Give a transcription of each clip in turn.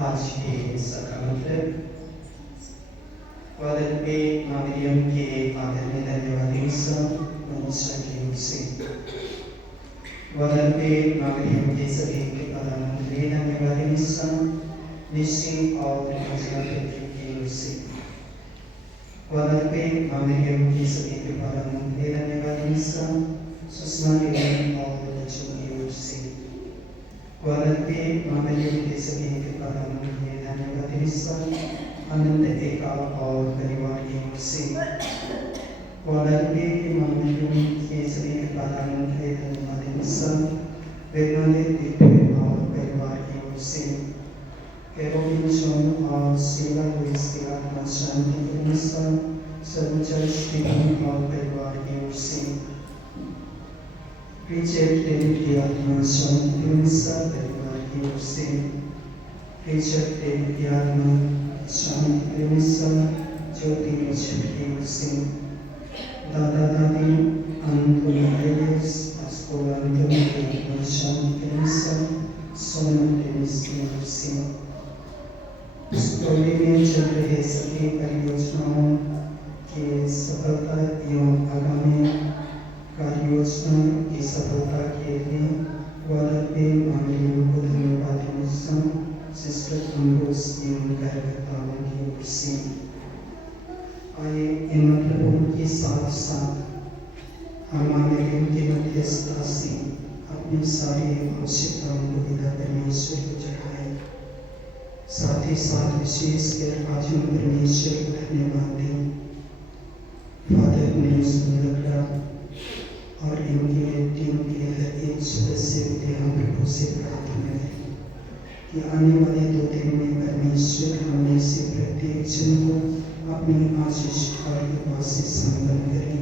आज के सकारात्मक वादन पे मरियम के आदर में धन्यवाद मनुष्य की ओर से वादन पे मरियम के सभी के प्रधानमंत्री धन्यवाद निश्चित और की ओर से वादन पे मरियम के सभी के प्रधानमंत्री धन्यवाद सुषमा एवं और बच्चों की ओर से वादन पे मरियम के सभी के प्रधानमंत्री धन्यवाद आनंद एका और परिवार की ओर से वादन पे मरियम के सभी के प्रधानमंत्री धन्यवाद वैज्ञानिक दीपे और परिवार की ओर से कैरोलिन जॉन और सेवा लुइस के आत्मा शांति के अनुसार सर्वोच्च स्टीफन और परिवार की ओर से रिचर्ड डेविड की आत्मा शांति के अनुसार परिवार की ओर से रिचर्ड डेविड की आत्मा शांति के अनुसार ज्योति रिचर्ड की ओर से दादा दादी अंतोनियस अस्कोला अंतोनी की आत्मा शांति के अनुसार सोनम डेविस की ओर से स्कूल में चल रहे सभी परियोजनाओं की सफलता एवं आगामी कार्ययोजना की सफलता के लिए वादा पे मरियम को धन्यवाद सिस्टर अम्ब्रोस एवं कार्यकर्ताओं की ओर से आइए इन प्रभुओं के साथ साथ हमारे की मध्यस्थता से अपनी सारी आवश्यकताओं को पिता परमेश्वर को चढ़ाए साथ ही साथ विशेष कर आज हम परमेश्वर को धन्यवाद दें फादर ने सुंदर और इनके टीम के हर एक सदस्य के हम प्रभु से प्रार्थना करें कि आने वाले 2 दिन में परमेश्वर हमें से प्रत्येक जन को अपनी आशीष और कृपा से संपन्न करें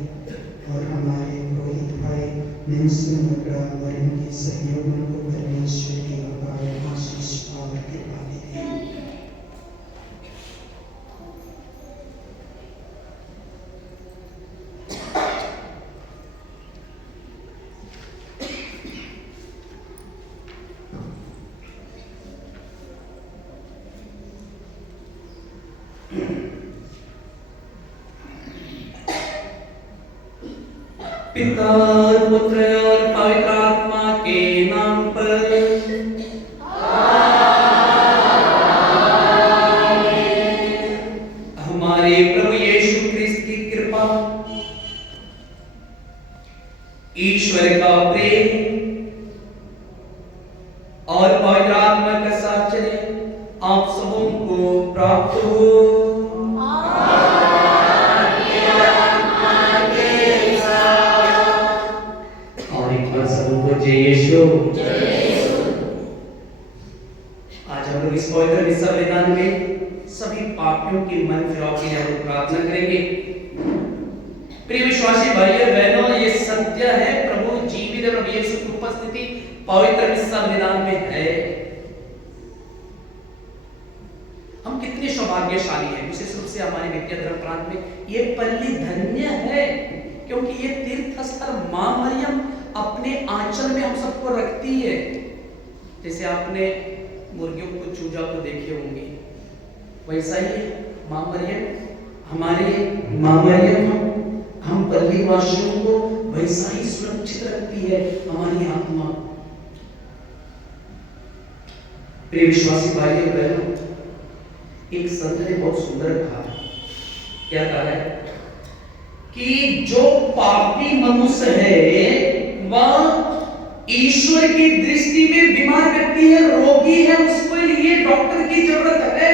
और हमारे पुरोहित भाई नेल्सन मगड़ा और इनके सहयोगियों को परमेश्वर की अपार आशीष और कृपा दें। पिता और पुत्र और पवित्र आत्मा के नाम पर हमारे प्रभु यीशु ख्रिस्त की कृपा ईश्वर का प्रेम और पवित्र आत्मा का साहचर्य आप सबों को प्राप्त हो। आज हम लोग इस पवित्र मिस्सा बलिदान में सभी पापियों की मन फिराव के लिए हम प्रार्थना करेंगे। प्रिय विश्वासी भाइयों बहनों, ये सत्य है, प्रभु जीवित प्रभु यीशु की उपस्थिति पवित्र मिस्सा बलिदान में है। हम कितने सौभाग्यशाली हैं, विशेष रूप से हमारे विद्या धर्म प्रांत में ये पल्ली धन्य है, क्योंकि ये तीर्थ स्थल मां मरियम अपने आंचल में हम सबको रखती है। जैसे आपने मुर्गियों को चूजा को देखे होंगे, वैसा ही मां मरियम हमारे मां मरियम हम पल्ली वासियों को वैसा ही सुरक्षित रखती है हमारी आत्मा। प्रिय विश्वासी भाइयों बहनों, एक संत ने बहुत सुंदर कहा, क्या कहा है कि जो पापी मनुष्य है वह ईश्वर की दृष्टि में बीमार व्यक्ति है, रोगी है, उसके लिए डॉक्टर की जरूरत है।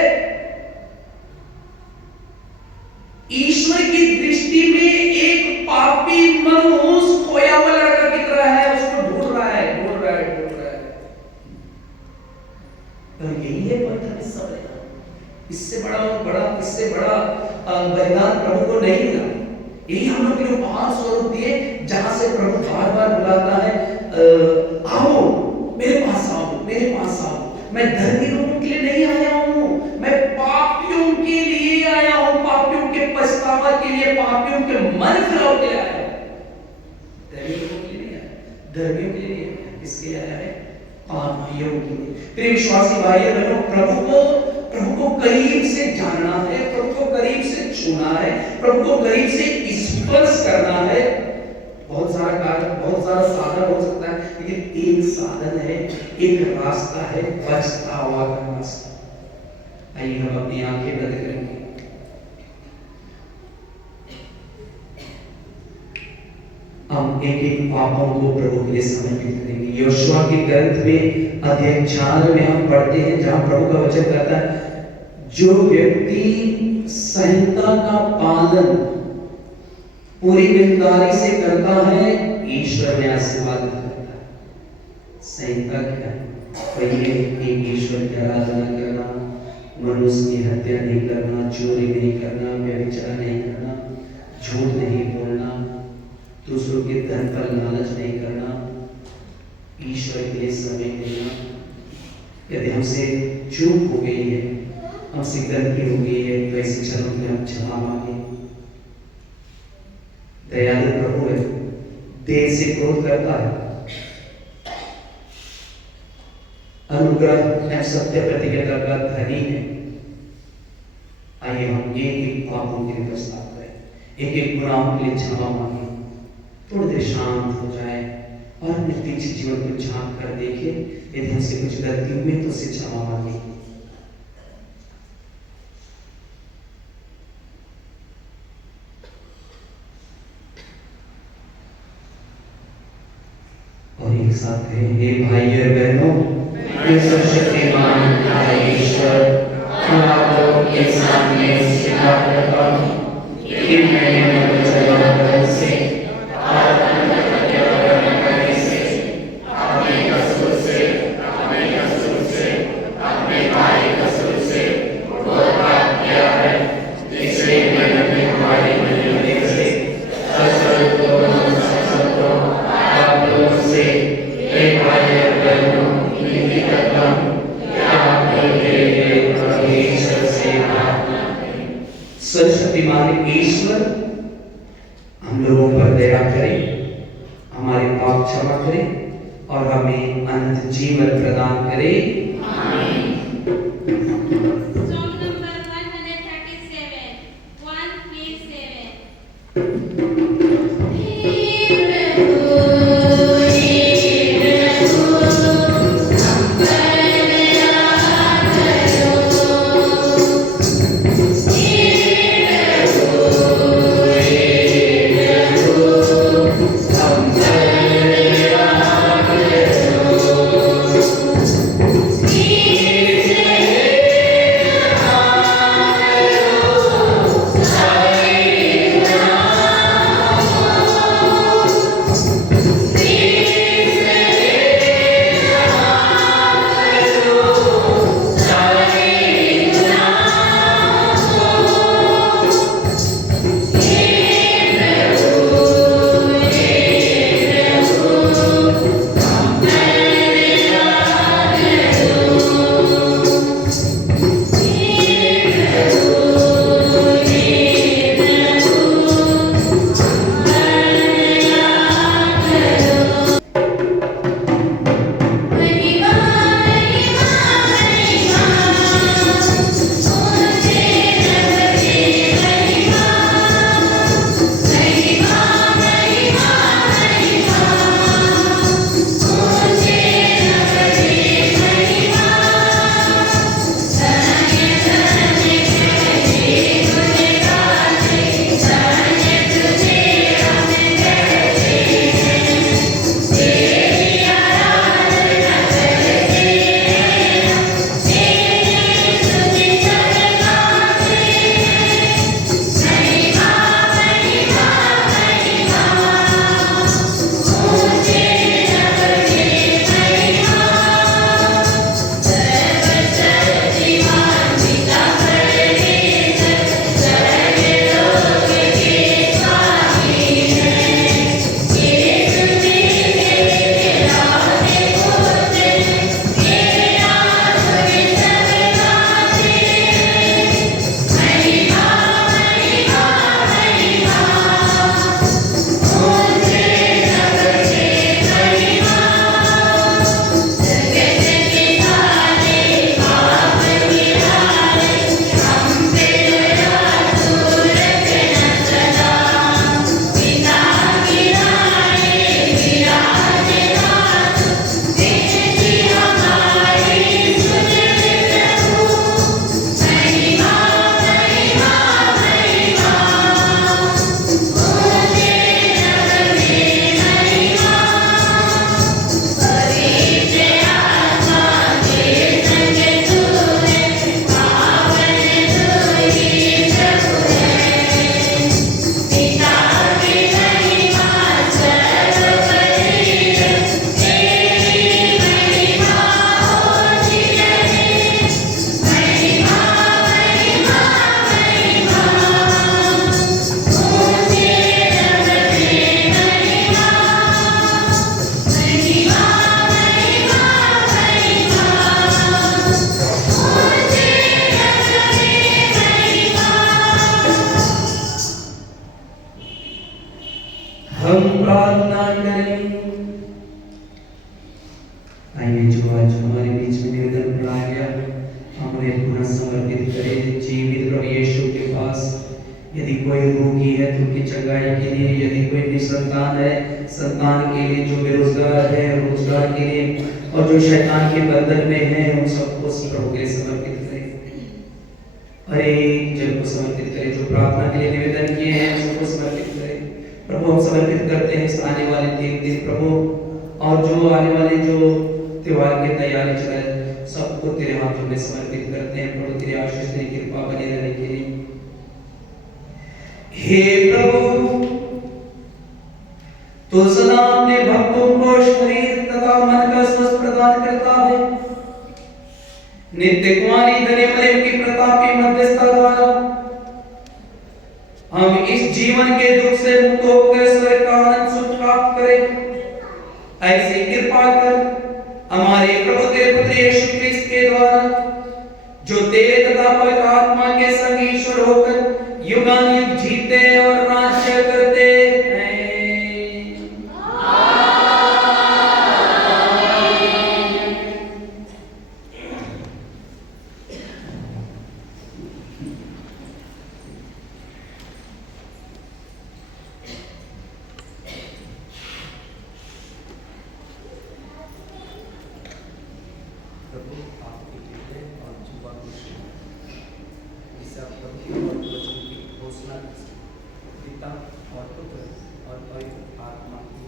ईश्वर की दृष्टि में एक पापी मनुष्य खोया हुआ लड़का की तरह है, उसको ढूंढ रहा है। तो यही है पवित्र मिस्सा बलिदान। इससे बड़ा बलिदान प्रभु को नहीं मिला। यही हम लोग के उपहार स्वरूप दिए, जहां से प्रभु बार बार बुलाता है, आओ मेरे पास आओ। मैं धर्मी लोगों के लिए नहीं आया हूं, मैं पापियों के लिए आया हूं, पापियों के पछतावा के लिए, पापियों के मन फिराव के लिए आया हूं। धर्मी लोगों के लिए नहीं आया, धर्मियों के लिए नहीं आया। किसके लिए आया है? भाइयों की प्रिय विश्वासी भाइयों बहनों, प्रभु को करीब से जानना है, प्रभु को करीब से छूना है, प्रभु को करीब से स्पर्श करना है। बहुत सारा कारण, बहुत सारा साधन हो सकता है, लेकिन एक साधन है, एक रास्ता है, बचता हुआ का रास्ता। आइए हम अपनी आंखें बंद करेंगे। हम एक एक पापों को प्रभु के लिए समर्पित करेंगे। यहोशुआ के ग्रंथ में अध्याय 4 में हम पढ़ते हैं, जहां प्रभु का वचन कहता है, जो व्यक्ति संहिता का पालन पूरी ईमानदारी से करता है, ईश्वर में आशीर्वाद करता है। संहिता क्या है? पहले एक ईश्वर की आराधना करना, मनुष्य की हत्या नहीं करना, चोरी नहीं करना, व्यभिचार नहीं करना, झूठ नहीं बोलना, दूसरों के धन पर लालच नहीं करना, ईश्वर के लिए समय देना। यदि हमसे चूक हो गई है, हमसे गलती हो गई है, तो ऐसे चरणों में हम क्षमा मांगे। दयालु प्रभु है, देर से क्रोध करता है, अनुग्रह एवं सत्य प्रतिज्ञा का धनी है। आइए हम एक एक पापों के लिए प्रस्ताव करें, एक एक गुनाहों के लिए क्षमा मांगे। थोड़ी देर शांत हो जाए और अपने पीछे जीवन को झांक कर देखे। यदि हमसे कुछ गलती हुई तो उसे क्षमा मांगे। और एक साथ कहें, हे भाइयों और बहनों, सर्वशक्तिमान ईश्वर, मैं आप लोगों के सामने स्वीकार करता हूं कि मैंने सर्वशक्तिमान ईश्वर हम लोगों पर दया करे, हमारे पाप क्षमा करे और हमें अनंत जीवन प्रदान करे। आमीन। Song number 137, 137. प्रार्थना करें। आइए जो आज हमारे बीच में निवेदन पढ़ाया गया हम उन्हें पुनः समर्पित करें जीवित प्रभु यीशु के पास। यदि कोई रोगी है तो उनकी चंगाई के लिए, यदि कोई निसंतान है संतान के लिए, जो बेरोजगार है रोजगार के लिए, और जो शैतान के बंधन में है उन सबको प्रभु के समर्पित करें। हर एक जन को समर्पित करें, जो प्रार्थना के लिए निवेदन किए हैं सबको समर्पित करें। प्रभु हम समर्पित करते हैं इस आने वाले 3 दिन प्रभु, और जो आने वाले जो त्योहार की तैयारी चल रही है सबको तेरे हाथों में समर्पित करते हैं प्रभु। तेरी आशीष तेरी कृपा बनी रहने के लिए हे प्रभु, तो सदा अपने भक्तों को शरीर तथा मन का स्वस्थ प्रदान करता है। नित्य कुमारी धन्य मरियम की प्रतापी मध्यस्थता द्वारा हम इस जीवन के दुख से मुक्त होकर स्वर्ग का आनंद सुख प्राप्त करें। ऐसी कृपा कर हमारे प्रभु तेरे पुत्र यीशु क्रिस्त के द्वारा, जो तेरे तथा पवित्र आत्मा के संग ईश्वर होकर युगानुयुग जीते और राज्य करते हैं। प्रभु आपकी कृपा और जुबा खुशी जिससे आप प्रभु के वचन की घोषणा कर सकें। पिता और पुत्र और पवित्र आत्मा की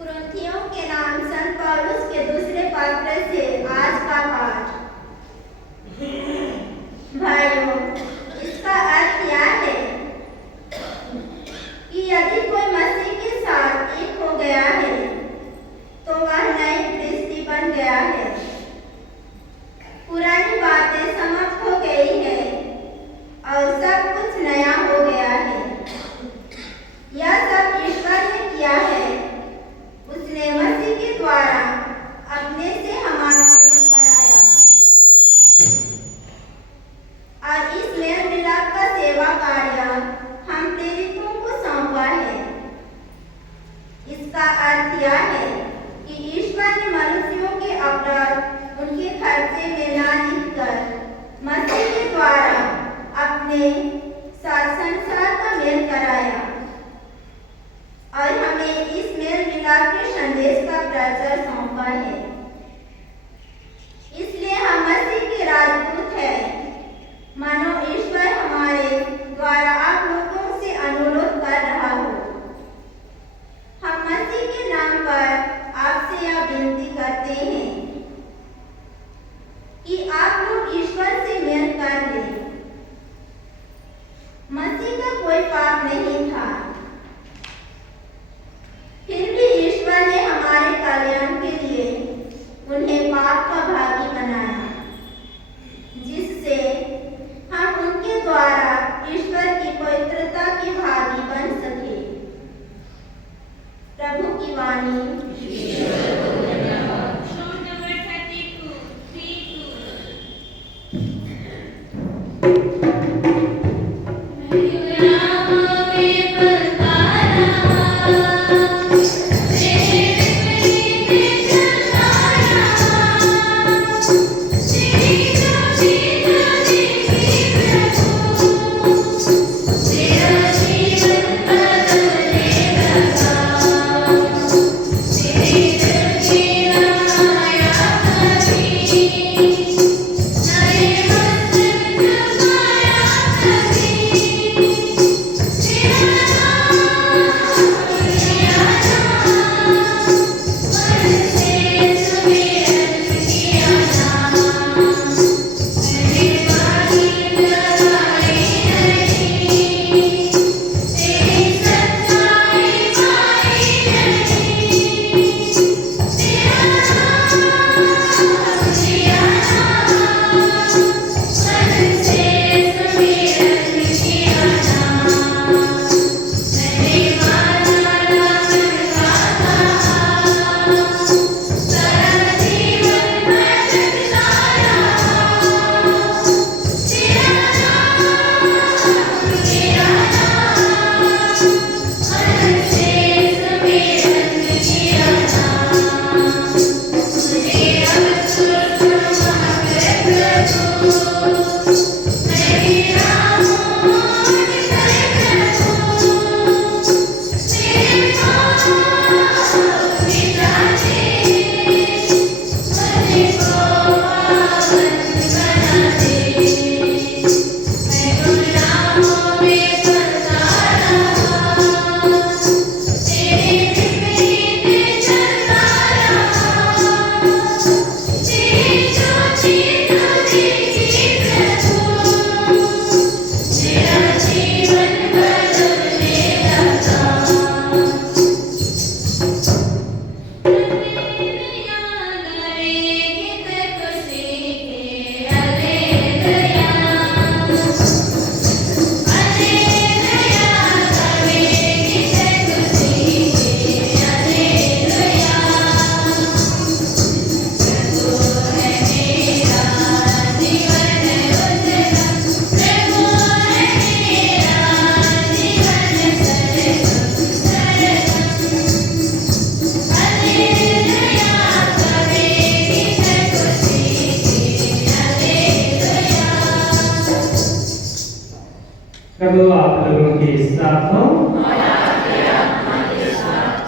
कुरिन्थियों के नाम संत पौलुस के दूसरे पत्र से आज का पाठ। भाइयों, इसका अर्थ यह है कि यदि कोई मसीह के साथ एक हो गया है तो वह नई सृष्टि बन गया है। पुरानी बातें समाप्त हो गई है और सब कुछ नया हो गया है। यह सब ईश्वर ने किया है, उसने मसीह के द्वारा अपने से हमारा मेल कराया और इस मेल मिलाप का सेवा कार्य हम प्रेरितों को सौंपा है। इसका अर्थ यह है कि ईश्वर ने मनुष्यों के अपराध उनके खर्चे में ना लिखकर मसीह के द्वारा अपने साथ संसार का मेल कराया और हमें इस मेल मिलाप के संदेश का प्रचार सौंपा है। इसलिए हम मसीह के राजदूत हैं, मानो ईश्वर हमारे द्वारा आप लोगों से अनुरोध कर रहा हो। हम मसीह के नाम पर आपसे यह विनती करते हैं कि आप लोग ईश्वर से मेल कर लें। मसीह का कोई पाप नहीं था, फिर भी ईश्वर ने हमारे कल्याण के लिए उन्हें पाप का भागी बनाया, जिससे हम उनके द्वारा ईश्वर की पवित्रता के भागी बन सके। प्रभु की वाणी। Song number 32, 3-2. Thank you.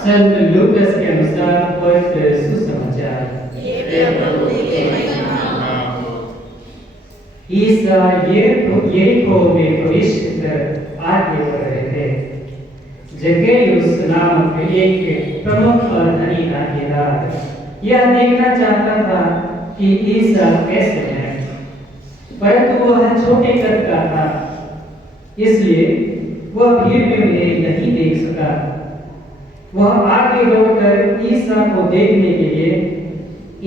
Sant Lucas के अनुसार पवित्र सुसमाचार। ईसा यरीहो में प्रवेश कर आगे बढ़ रहे थे। जक्कैयुस नामक एक प्रमुख और धनी दानियाल यह देखना चाहता था कि ईसा कैसे हैं, परंतु वह छोटे कद का था, इसलिए वह भीड़ में उन्हें नहीं देख सका। वह आगे बढ़कर ईसा को देखने के लिए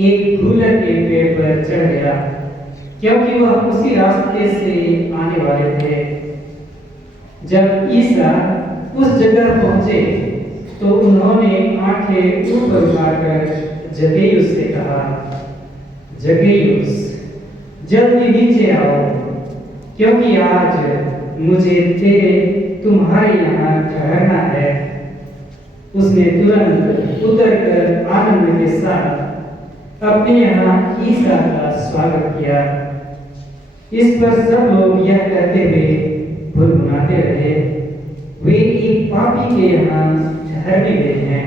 एक घूलर के पेड़ पर चढ़ गया, क्योंकि वह उसी रास्ते से आने वाले थे। जब ईसा उस जगह पहुंचे तो उन्होंने आंखें ऊपर उठाकर जक्कैयुस से कहा, जक्कैयुस, जल्दी नीचे आओ, क्योंकि आज मुझे तुम्हारे यहाँ ठहरना है। उसने तुरंत उतरकर आनंद के साथ अपने यहाँ ईसा का स्वागत किया। इस पर सब लोग यह कहते हुए भुनभुनाते रहे, वे एक पापी के यहाँ ठहरने गए हैं।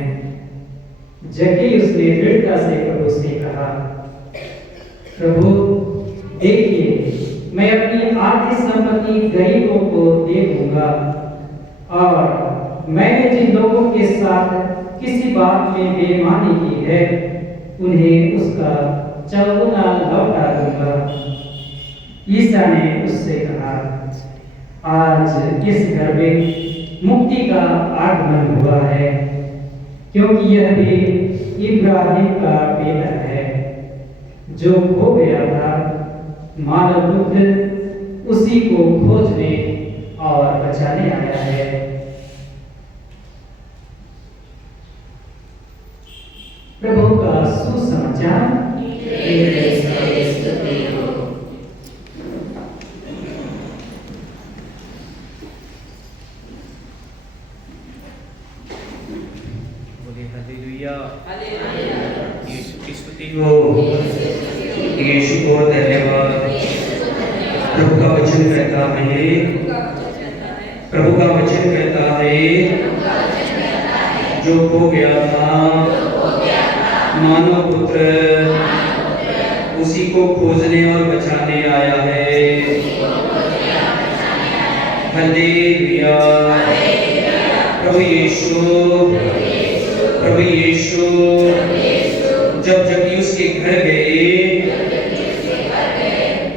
जक्कैयुस ने दृढ़ता से प्रभु से कहा, प्रभु देखिए, मैं अपनी आधी संपत्ति गरीबों को दे दूंगा, और मैंने जिन लोगों के साथ किसी बात में बेईमानी की है उन्हें उसका चौगुना लौटा दूंगा। ईसा ने उससे कहा, आज इस घर में मुक्ति का आगमन हुआ है, क्योंकि यह भी इब्राहिम का बेटा है। जो खो गया था, मानव पुत्र उसी को खोजने और बचाने आया है। प्रभु का सुसमाचार। यीशु की स्तुति हो, यीशु को धन्यवाद। प्रभु का वचन कहता है, प्रभु का वचन कहता है, जो खो गया था मानव पुत्र उसी को खोजने और बचाने आया है। हालेलुया। प्रभु यीशु, प्रभु यीशु जब जक्कैयुस के घर गए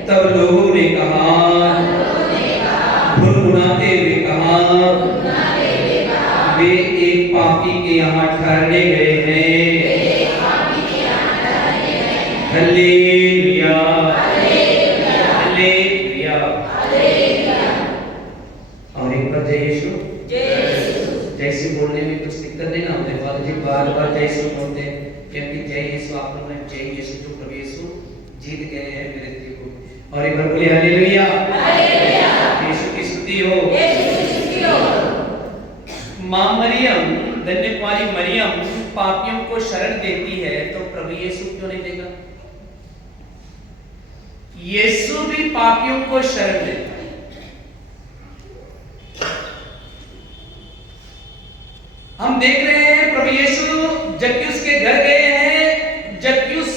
तब लोगों ने कहा, भुनभुनाते हुए कहा, वे एक पापी के यहाँ ठहरने गए हैं। Hallelujah, hallelujah. और एक बार जय यीशु, जैसे बोलने में कुछ दिक्कत नहीं ना होते, फादर जी बार बार जय यीशु बोलते हैं, क्योंकि जय यीशु आप लोगों ने जय यीशु जो प्रभु यीशु जीत गए हैं मेरे दिल को। और एक बार बोलिए हालेलुया, यीशु की स्तुति हो। मां मरियम, धन्य कुमारी मरियम पापियों को शरण देती है, तो प्रभु यीशु क्यों नहीं देगा? यीशु भी पापियों को शरण देता है। हम देख रहे हैं प्रभु यीशु जक्कैयुस के घर गए हैं, जक्कैयुस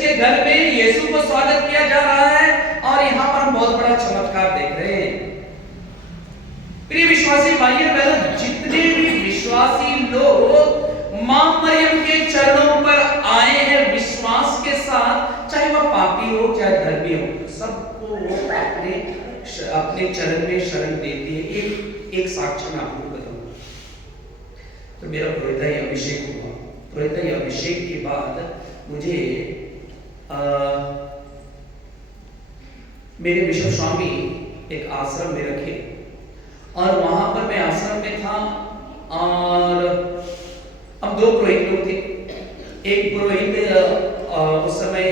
के घर में यीशु को स्वागत किया जा रहा है, और यहां पर हम बहुत बड़ा चमत्कार देख रहे हैं। प्रिय विश्वासी भाइयों बहनों, जितने भी विश्वासी लोग मां मरियम के चरणों पर आए हैं विश्वास के साथ, चाहे वह पापी हो चाहे धर्मी हो, सबको अपने चरण में शरण देती है। एक साक्ष्य मैं आपको बताऊंगा। तो मेरा पुरोहिताई अभिषेक हुआ। पुरोहिताई अभिषेक के बाद मुझे मेरे बिशप स्वामी एक आश्रम में रखे, और वहां पर मैं आश्रम में था, और अब दो पुरोहित लोग थे। एक पुरोहित उस समय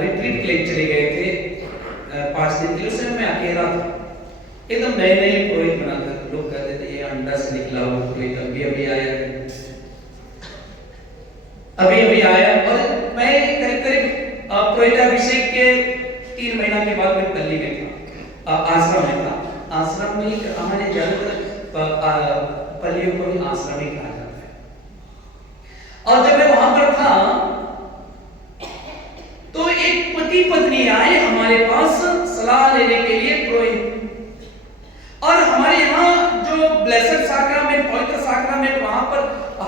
रिट्रीट के लिए चले गए थे 5 दिन के लिए, उस समय मैं अकेला था। एकदम नए नए पुरोहित बना था, लोग कहते थे ये अंडा से निकला हुआ पुरोहित अभी अभी आया है, अभी अभी आया। और मैं करीब करीब पुरोहित अभिषेक के 3 महीना के बाद मैं पल्ली में था, आश्रम में था। आश्रम में हमारे ज्यादातर पलियों को भी आश्रम ही कहा जाता है। और जब मैं वहां पर था तो एक पति पत्नी आए हमारे पास सलाह लेने के लिए पुरोहित, और हमारे यहाँ जो ब्लेसड साक्रामेंट, पवित्र साक्रामेंट वहां पर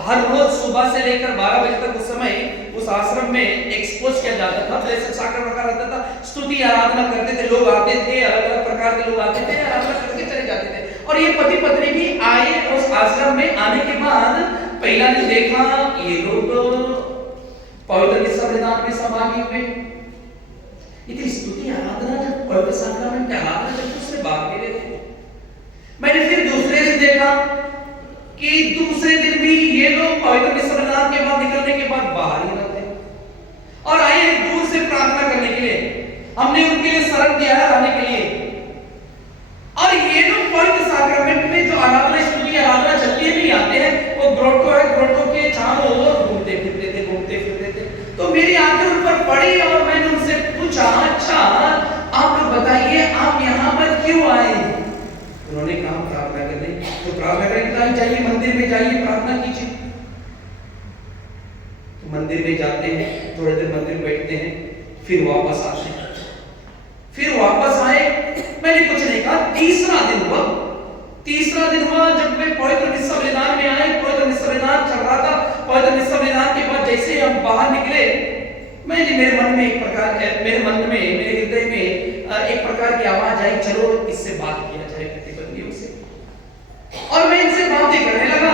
हर रोज सुबह से लेकर 12 बजे तक उस समय उस आश्रम में एक्सपोज किया जाता था। ब्लेसड साक्रामेंट रखा रहता था, स्तुति आराधना करते थे, लोग आते थे, अलग अलग प्रकार के लोग आते थे, आराधना करके चले जाते थे। और ये पति पत्नी भी आए उस आश्रम में। आने के बाद पहला दिन देखा ये लोग पवित्र संविधान में सहभागी हुए। इतनी स्तुति आराधना जब पवित्र साक्रामेंट की आराधना जब उससे भाग ले रहे थे। मैंने फिर दूसरे दिन देखा कि दूसरे दिन भी ये लोग पवित्र संविधान के बाद निकलने के बाद बाहर ही रहते और आए दूर से प्रार्थना करने के लिए। हमने उनके लिए शरण दिया है रहने के लिए। और ये लोग पवित्र साक्रामेंट में जो आराधना स्तुति आराधना चलती है नहीं आते हैं, वो ग्रोटो है, ग्रोटो के चारों ओर घूमते फिरते थे, घूमते फिरते थे। तो मेरी आंखें उन पर पड़ी और मैंने उनसे पूछा, अच्छा आप लोग बताइए आप यहाँ पर क्यों आए? उन्होंने कहा प्रार्थना करने। तो प्रार्थना करने जाइए, मंदिर में जाइए, प्रार्थना कीजिए। तो मंदिर में जाते हैं, थोड़ी देर मंदिर में बैठते हैं, फिर वापस आते हैं। फिर वापस आए, मैंने कुछ नहीं कहा। तीसरा दिन हुआ जब मैं पवित्र निस्संविधान में आए। पवित्र निस्संविधान चल रहा था। पवित्र निस्संविधान के बाद जैसे हम बाहर निकले, मैंने मेरे मन में मेरे हृदय में एक प्रकार की आवाज आई, चलो इससे बात किया जाए पति पत्नियों से। और मैं इनसे बातें करने लगा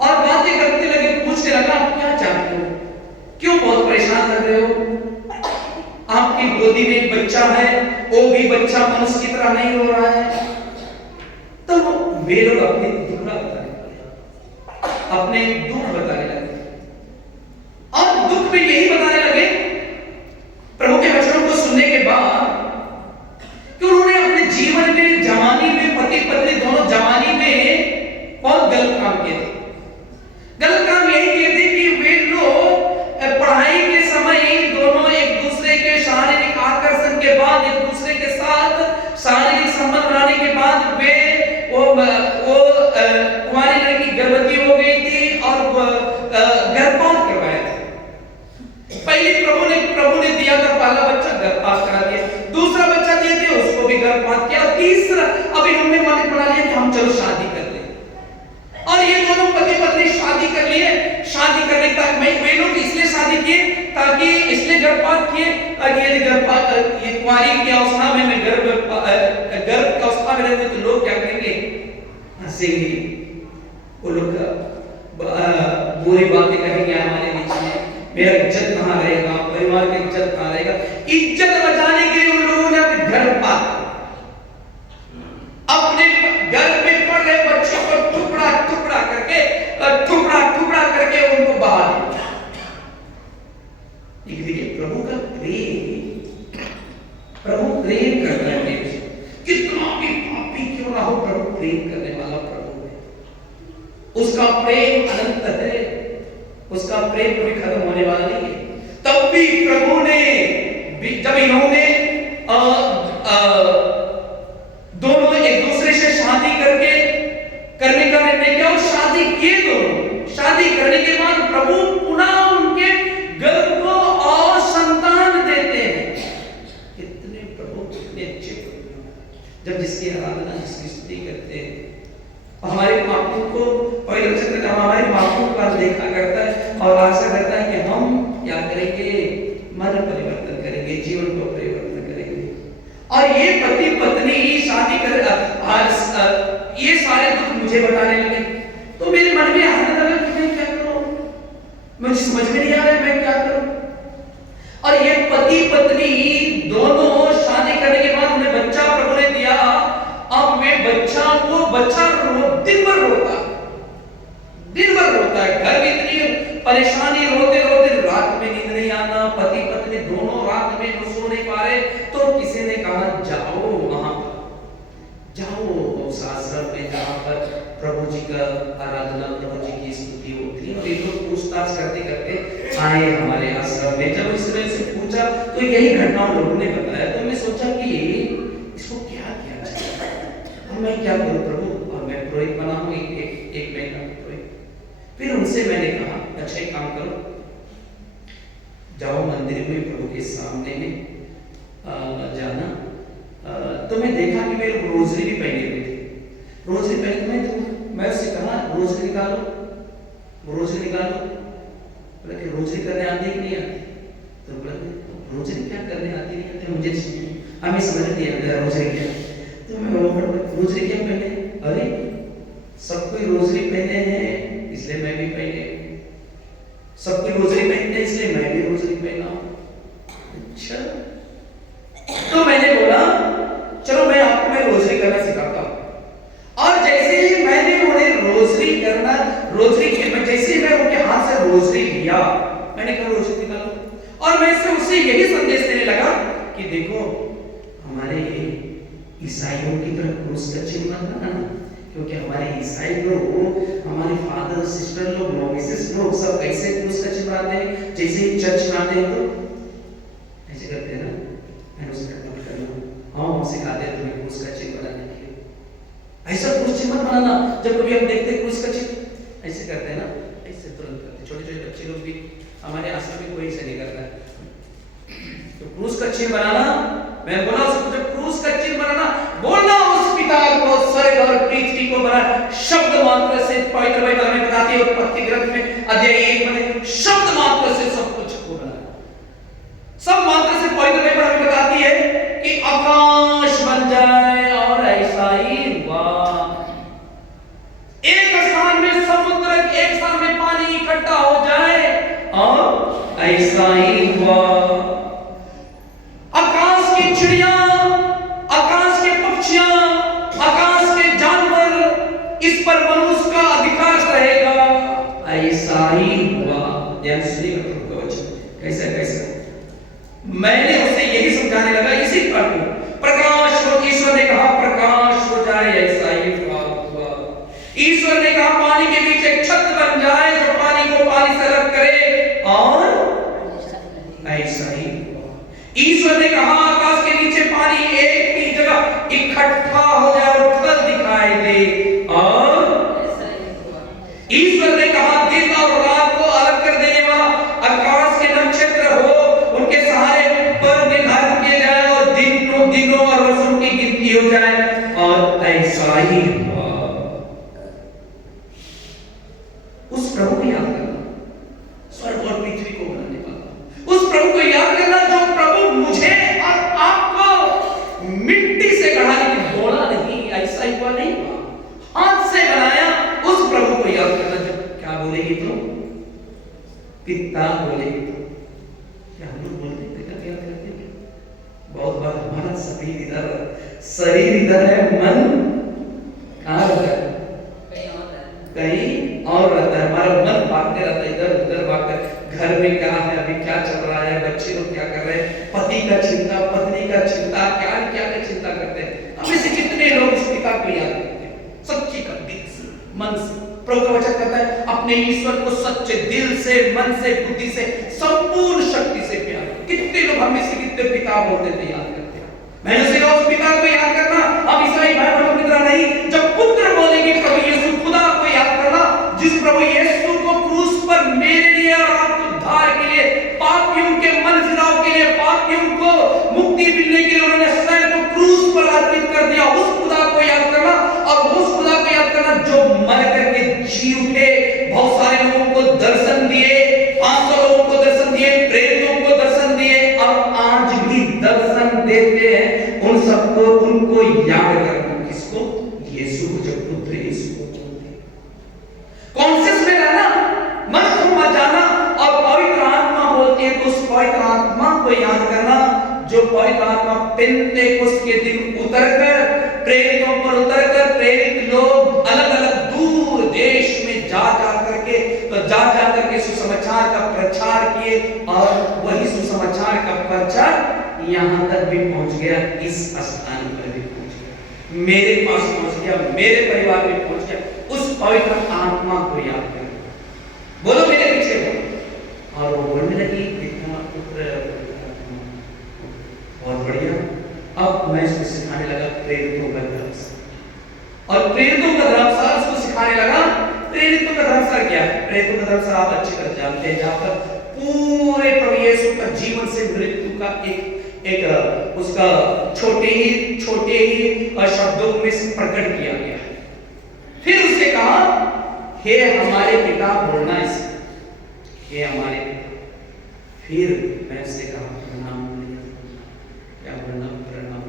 और बातें करते लगे, पूछने लगा आप क्या चाहते हो, क्यों बहुत परेशान लग रहे हो, आपकी गोदी में एक बच्चा है, वो भी बच्चा मनुष्य की तरह नहीं रो रहा है। तो वे लोग अपने दुख बताने लगे और दुख में यही बताने लगे प्रभु के वचनों को सुनने के बाद कि उन्होंने अपने जीवन में, जवानी में, पति पत्नी दोनों जवानी में बहुत गलत काम किए थे। गलत काम यही किए थे कि वे लोग पढ़ाई के समय दोनों एक दूसरे के शारीरिक आकर्षण के बाद, एक दूसरे के साथ शारीरिक संबंध बनाने के बाद वे कुंवारी लड़की गर्भवती हो गई थी और गर्भपात करवाया था। पहले प्रभु ने दिया था पहला बच्चा, गर्भपात करा दिया। दूसरा बच्चा दिए थे, उसको भी गर्भपात किया। और तीसरा अब इन्होंने मन बना लिया कि हम चलो शादी कर लें। और ये दोनों पति पत्नी शादी कर लिए। शादी करने तक वे लोग इसलिए शादी किए ताकि, इसलिए गर्भपात किए ताकि यदि ये कुंवारी की अवस्था में मैं गर्भ की अवस्था में रहूंगी तो लोग क्या करेंगे, हंसेंगे, वो लोग बुरी बातें कहेंगे हमारे बीच में, मेरा इज्जत कहाँ रहेगा, परिवार की इज्जत कहाँ रहेगा। इज्जत बचाने के लिए उन लोगों ने अपने गर्भपात, अपने गर्भ में पड़ रहे बच्चे को टुकड़ा टुकड़ा करके उनको बहा दिया। देखिए प्रभु प्रेम करता है। कितना भी पापी क्यों ना हो, प्रभु प्रेम करने वाला प्रभु है। उसका प्रेम अनंत है, उसका प्रेम कभी खत्म होने वाला नहीं है। तब भी प्रभु ने, जब इन्होंने दोनों एक दूसरे से शादी करने का निर्णय किया और शादी किए दोनों। शादी करने के बाद प्रभु पुनः उनके गर्भ को और संतान देते हैं। कितने प्रभु कितने अच्छे प्रभु, जब जिसकी आराधना, जिसकी स्तुति करते हैं। हमारे पापों को पवित्र वचन हमारे पापों पर देखा करता है और आशा करता है कि हम क्या करेंगे, मन परिवर्तन करेंगे, जीवन को परिवर्तन करेंगे। और ये पति पत्नी शादी कर ये सारे दुख मुझे बताने लगे। तो मेरे मन में आने लगा कि मैं क्या करूं, मुझे समझ में नहीं आ रहा है मैं क्या करूं। और ये पति पत्नी दोनों शादी करने के बाद उन्हें बच्चा प्रभु ने दिया। अब वो बच्चा दिन भर रोता है। घर में इतनी परेशानी, रोते रात में नींद नहीं आना, पति पत्नी दोनों रात में सो नहीं पा रहे। तो किसी ने कहा जाओ वहां पर, जाओ उस आश्रम में जहां पर प्रभु जी का आराधना, प्रभु जी की स्तुति होती है। और ये लोग पूछताछ करते आए हमारे आश्रम में। जब इस तरह से पूछा तो यही घटना लोगों ने बताया। तो मैं सोचा कि इसको क्या किया जाए, मैं क्या करूं प्रभु। और मैं पुरोहित बना हूं, एक एक महीना हुए। फिर उनसे मैंने कहा अच्छा एक काम करो, जाओ मंदिर में प्रभु के सामने में जाना। तो मैं देखा कि वे रोजरी भी पहने हुए थे। रोजरी पहने मैं उससे कहा रोजरी निकालो, रोजरी निकालो। बोला कि रोजरी करने आती कि नहीं आती? तो बोला रोजरी क्या करने आती नहीं आती, मुझे हमें समझ नहीं आता रोजरी क्या। तो मैं रोजरी क्या पहने? अरे सब कोई रोजरी पहने हैं इसलिए मैं भी पहने, सब कोई रोजरी पहनते हैं इसलिए मैं भी रोजरी पहना हूं। अच्छा, तो मैंने बोला चलो मैं आपको मैं रोजरी करना सिखाता हूं। और जैसे ही मैंने उन्हें रोजरी करना, रोजरी जैसे ही मैं उनके हाथ से रोजरी लिया, मैंने कहा रोजरी निकालो। और मैं उससे यही संदेश देने लगा कि देखो हमारे ईसाइयों की तरह क्रूस का चिन्ह मत बनाना, क्योंकि हमारे ईसाई लोग, हमारे फादर सिस्टर लोग, नॉविसेस लोग सब कैसे क्रूस का चिन्ह बनाते हैं, जैसे ही चर्च में आते हैं तो ऐसे करते हैं ना, मैंने उसका मत करना। हाँ हम सिखाते हैं तुम्हें क्रूस का चिन्ह बनाने के लिए, ऐसा क्रूस चिन्ह मत बनाना। जब कभी हम देखते हैं क्रूस का चिन्ह ऐसे करते हैं ना, ऐसे तुरंत करते। छोटे छोटे बच्चे लोग भी हमारे आश्रम में कोई ऐसे नहीं करता है। तो क्रूस का चिन्ह बनाना, मैं बोला उसको जब क्रूस का चिन्ह बनाना, बोलना उस पिता को स्वर्ग और पृथ्वी को बना शब्द मात्र से, पवित्र बाइबल में बताती है उत्पत्ति ग्रंथ में अध्याय 1 में शब्द मात्र से सब कुछ को बनाया। सब मात्र से पवित्र बाइबल में बताती है कि आकाश बन जाए और ऐसा ही हुआ। एक स्थान में समुद्र, एक स्थान में पानी इकट्ठा हो जाए और ऐसा ही हुआ। आकाश की चिड़िया, आकाश के पक्षियां, आकाश के जानवर, इस पर मनुष्य का अधिकार रहेगा, ऐसा ही हुआ। ध्यान सुनिएगा प्रभु का वचन कैसे कैसे। मैंने उसे यही समझाने लगा इसी पर प्रकाश हो, ईश्वर ने कहा प्रकाश हो जाए, ऐसा ही हुआ। ईश्वर ने कहा पानी के बीच एक छत बन जाए जो पानी को पानी से अलग करे, और ऐसा ही हुआ। ईश्वर ने कहा आकाश के नीचे पानी एक ही जगह इकट्ठा हो जाए और फल दिखाई दे, और ईश्वर ने कहा दिन और रात को अलग कर देने वाला आकाश के नक्षत्र हो, उनके सहारे पर निर्धारित किए जाए और दिनों और वर्षों की गिनती हो जाए, और ऐसा ही हुआ। उस प्रभु को याद करना, स्वर्ग और पृथ्वी को बनाने वाला उस प्रभु को याद करना जो प्रभु मुझे और आपको मिट्टी से गढ़ा, लेकिन बोला नहीं, ऐसा ही हुआ नहीं, हाथ से बनाया। उस प्रभु को याद करना। जब क्या बोलेगी तो पिता बोलेगी तो क्या हम लोग बोलते पिता क्या करते हैं? बहुत बार हमारा शरीर इधर है, मन कहाँ रहता है? कहीं और रहता है। हमारा मन भागते रहता है, इधर उधर भागता है। घर में क्या है, अभी क्या चल रहा है, बच्चे लोग क्या कर रहे हैं, पति का चिंता, पत्नी का चिंता, क्या क्या का चिंता करते हैं। हमें से कितने लोग उस पिता को याद करते हैं सच्ची का दिल से, मन से। प्रभु का वचन कहता है अपने ईश्वर को सच्चे दिल से, मन से, बुद्धि से, संपूर्ण शक्ति से प्यार। कितने लोग हमें से कितने पिता बोलते थे, याद करते हैं। मैंने से उस पिता को याद करना। अब ईसाई भाई बहनों की तरह नहीं, जब पुत्र बोलेंगे प्रभु यीशु, खुदा को याद करना, जिस प्रभु यीशु को क्रूस पर मेरे लिए और आपके उद्धार के लिए, पापियों के मन फिराव के लिए, पापियों को मुक्ति मिलने के लिए उन्होंने स्वयं को क्रूस पर अर्पित कर दिया। उस खुदा को याद करना, और उस खुदा को याद करना जो मर करके जी उठे, बहुत सारे लोगों को दर्शन दिए, 500 लोगों को दर्शन दिए, प्रेरितों को दर्शन दिए, और आज भी दर्शन देते हैं। उन सबको, उनको याद करना। किसको? यीशु को, जब पुत्र यीशु को कॉन्शियस में रहना, मन को मत जाना। और पवित्र आत्मा बोलती है तो उस पवित्र आत्मा को याद करना जो पवित्र आत्मा पेंतेकोस्त के दिन उतरकर, प्रेरितों पर उतरकर, प्रेरित लोग अलग अलग दूर देश में जा करके सुसमाचार का प्रचार किए, और वही सुसमाचार का प्रचार यहाँ तक भी पहुंच गया, इस स्थान पर भी पहुंच गया, मेरे पास पहुंच गया, मेरे परिवार में पहुंच गया। उस पवित्र आत्मा को याद करें। बोलो मेरे पीछे बोलो। और वो बोलने लगी पिता, पुत्र, बहुत बढ़िया। अब मैं इसको सिखाने लगा प्रेरितों का धर्मशाला, और प्रेरितों का धर्मशाला उसको सिखाने लगा संस्कार क्या है? प्रेरितों का धर्म आप अच्छी तरह जानते हैं, जहां पर पूरे प्रभु यीशु का जीवन से मृत्यु का एक उसका छोटे ही शब्दों में से प्रकट किया गया। फिर उससे कहा, हे हमारे पिता बोलना इसे, हे हमारे पिता। फिर मैं उससे कहा प्रणाम क्या बोलना, प्रणाम।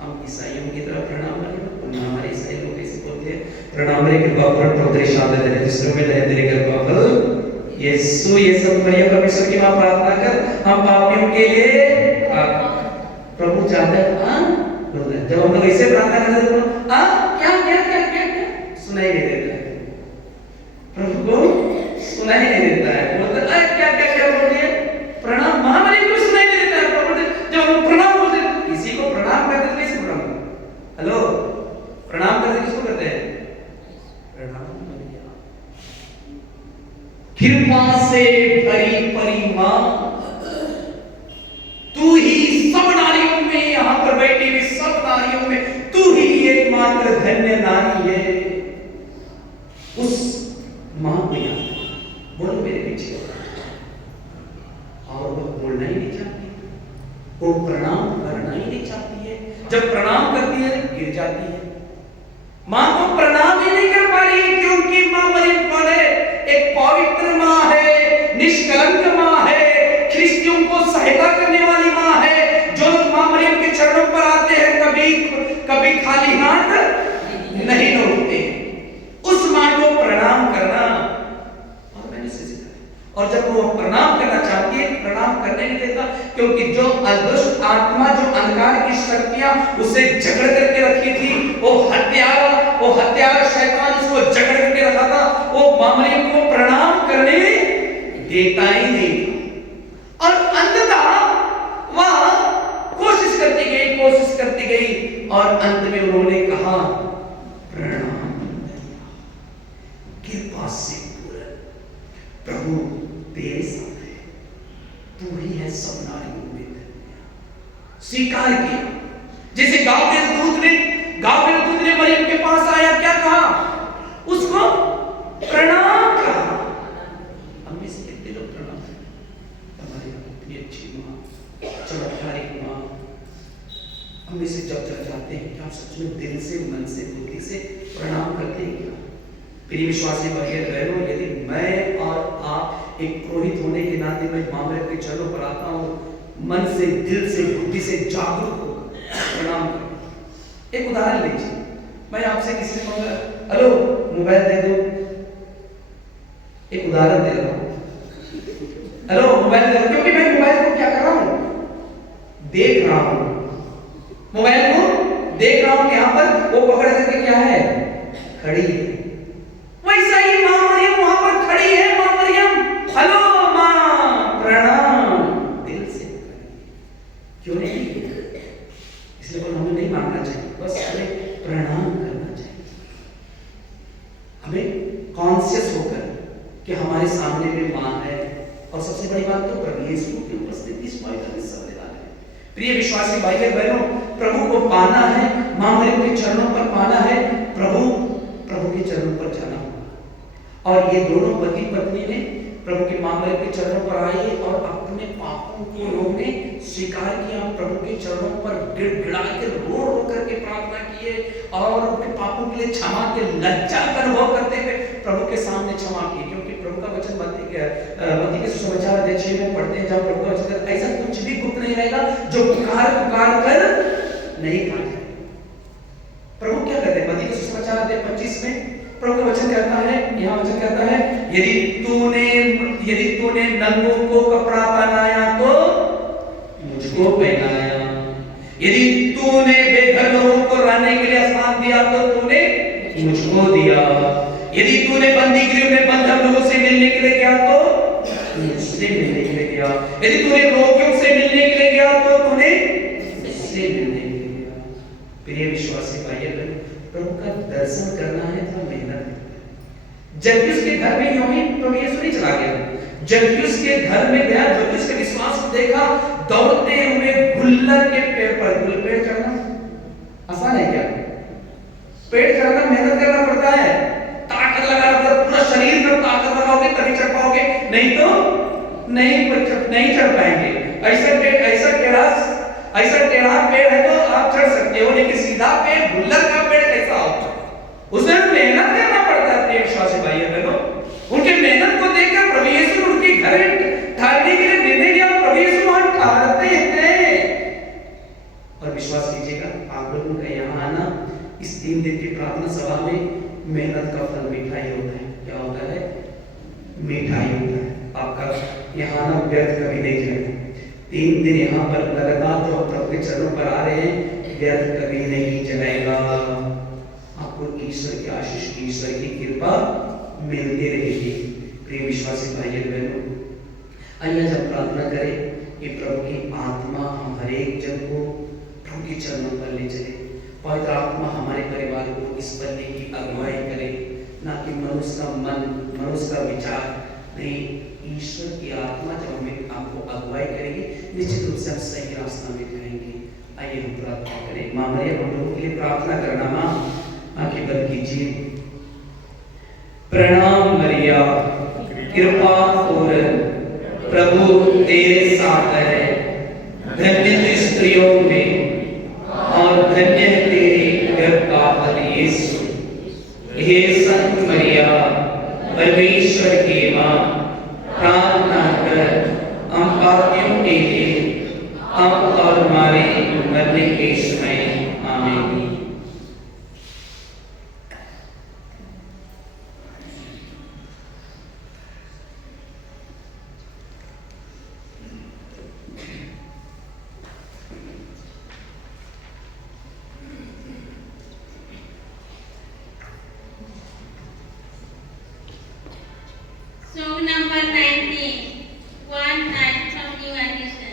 हम ईसाइयों की तरह प्रणाम नहीं, हमारे ईसाई लोग कैसे बोलते हैं, प्रणाम रे कृपा पर प्रभु शांत तेरे जिसमें में तेरे कृपा पर यीशु ये सब मरियम परमेश्वर की मां प्रार्थना कर हम पापियों के लिए प्रभु चाहते हैं। जब हम लोग ऐसे प्रार्थना करते हैं तो क्या क्या क्या क्या क्या सुनाई नहीं देता है, प्रभु को सुनाई नहीं देता है। बोलते क्या क्या क्या बोल रहे हैं, प्रणाम महामारी को सुनाई नहीं देता है। प्रभु जब हम प्रणाम बोलते हैं, किसी को प्रणाम करते हैं, किसी प्रणाम, हेलो प्रणाम करते किसको करते हैं, प्रणाम कृपा से भरी परी मां, तू ही सब नारियों में, यहां पर बैठी हुई सब नारियों में तू ही एकमात्र धन्य नारी है। उस मां को याद बोलो मेरे पीछे, और वो बोलना ही नहीं चाहती, वो प्रणाम करना ही नहीं चाहती है। जब प्रणाम करती है गिर जाती है। मां को प्रणाम ही नहीं कर पा रही, क्योंकि मां मरियम कौन है, एक पवित्र मां है, निष्कलंक मां है, ख्रिस्तियों को सहायता करने वाली मां है। जो लोग मां मरियम के चरणों पर आते हैं कभी खाली हाथ नहीं लौटते। उस मां को प्रणाम करना, और मैंने इसे सिखाया। और जब वो प्रणाम करना चाहती है, प्रणाम करने नहीं देता, क्योंकि जो अदुष्ट आत्मा, जो अंधकार की शक्तियां उसे जकड़ करके रखी थी, वो हत्यारा शैतान उसको जकड़ करके रखा था, वो मां मरियम को प्रणाम करने देता ही नहीं था। और अंततः वह कोशिश करती गई और अंत में उन्होंने कहा प्रणाम, कृपा से पूर्ण प्रभु तेरे साथ है, तू ही है सब नारियों में धन्य। स्वीकार किया, जैसे गाब्रिएल दूत ने मरियम के पास आया, क्या कहा, उसको प्रणाम कहा। हमें से कितने लोग प्रणाम करते, हमारी इतनी अच्छी मां, चमत्कारिक मां, हमें से जब जाते हैं, क्या सच में दिल से, मन से, बुद्धि से प्रणाम करते हैं क्या? प्रिय विश्वासी भाइयों बहनों, यदि मैं और आप एक पुरोहित होने के नाते मैं मां मरियम के चरणों पर आता हूं, मन से, दिल से, बुद्धि से जागरूक होकर प्रणाम करें। एक उदाहरण लीजिए, मैं आपसे किसी से कहूंगा, हेलो मोबाइल दे दो, एक उदाहरण दे रहा हूं, हेलो मोबाइल दे दो, क्योंकि मैं मोबाइल को क्या कर रहा हूं, देख रहा हूं, मोबाइल को देख रहा हूं कि यहां पर वो पकड़ करके क्या है, खड़ी है। वैसा ही मां मरियम वहां पर खड़ी है। मां मरियम, हेलो मां, प्रणाम, दिल से। क्यों नहीं? इसलिए बोल हमें नहीं मांगना चाहिए, बस हमें प्रणाम करना चाहिए। हमें कॉन्शियस होकर कि हमारे सामने में मां है, और सबसे बड़ी बात तो प्रभु यीशु की उपस्थिति इस पवित्र संविधान है। प्रिय विश्वासी भाइयों बहनों, प्रभु को पाना है, मां मरियम के चरणों पर पाना है, प्रभु के चरणों पर जाना होगा। और ये दोनों पति पत्नी ने प्रभु की मां मरियम के चरणों पर आए और अपने पापों को उन्होंने स्वीकार किया, प्रभु के चरणों पर गिड़गिड़ा के रो करके प्रार्थना किए, और उनके पापों के लिए क्षमा के लज्जा का अनुभव करते हुए प्रभु के सामने क्षमा की। क्योंकि प्रभु का वचन मत्ती के सुसमाचार अध्याय 6 में पढ़ते हैं, जब प्रभु का वचन, ऐसा कुछ भी गुप्त नहीं रहेगा जो पुकार कर नहीं कहा जाए। प्रभु क्या कहते हैं मत्ती के सुसमाचार अध्याय 25 में प्रभु का वचन कहता है, यहाँ वचन कहता है, यदि तूने नंगों को कपड़ा पहनाया तो मुझको पहनाया, यदि तूने बेघर लोगों को रहने के लिए स्थान दिया तो तूने मुझको दिया, यदि तूने बंदी गृह में बंधक लोगों से मिलने के लिए गया तो मुझसे मिलने के लिए गया, यदि तूने रोगियों से मिलने के लिए गया तो तूने मुझसे मिलने के लिए गया। प्रिय विश्वासी भाइयों, प्रभु का दर्शन करना है तो मेहनत है। जक्कैयुस के घर में यूं ही प्रभु यीशु नहीं चला गया, जक्कैयुस के घर में गया, जक्कैयुस के विश्वास को देखा, दौड़ते हुए गुल्लर के पेड़ पर, पेड़ चढ़ना आसान है क्या? पेड़ चढ़ना मेहनत करना पड़ता है, ताकत लगाना पड़ता है, पूरा शरीर में ताकत लगाओगे तभी चढ़ पाओगे, नहीं तो नहीं चढ़ पाएंगे। ऐसा टेढ़ा पेड़ है तो आप चढ़ सकते हो, लेकिन सीधा पेड़, गुल्लर का पेड़ कैसा होता है? उसमें मेहनत करना पड़ता है। अपने विश्वासी भाई बहनों, उनके मेहनत को देखकर प्रभु यीशु उनकी घर ठहरने के लिए निर्णय लिया, प्रभु यीशु वहां ठहरते हैं। और विश्वास कीजिएगा, आप लोगों का यहाँ आना इस 3 दिन की प्रार्थना सभा में मेहनत का फल मिठाई होता है। क्या होता है? मिठाई होता है। आपका यहाँ आना व्यर्थ कभी नहीं जाएगा। 3 दिन यहाँ पर लगातार जो प्रभु के चरणों पर आ रहे हैं, व्यर्थ कभी नहीं जाएगा। आपको ईश्वर की आशीष, ईश्वर की कृपा मिलती रहेगी। प्रिय विश्वासी भाई बहनों, आइए जब प्रार्थना करें कि प्रभु की आत्मा हम हर एक जन को प्रभु के चरणों पर ले चले। पवित्र आत्मा हमारे परिवार को इस पल्ले की अगुवाई करे, ना कि मनुष्य का मन, मनुष्य का विचार नहीं। ईश्वर की आत्मा जब हमें आपको अगुवाई करेगी, निश्चित रूप से हम सही रास्ता में जाएंगे। आइए हम प्रार्थना करें। माँ मरियम, हम लोगों के लिए प्रार्थना करना। माँ की बल कीजिए। प्रणाम मरिया, कृपा पूर्ण, प्रभु तेरे साथ है। धन्य तू स्त्रियों में और धन्य है तेरे गर्भ का फल यीशु। हे संत मरिया, परमेश्वर की माँ, प्रार्थना कर हम पापियों के लिए, अब और हमारे मरने के समय। आमीन। Song number 19, One Night from New Edition.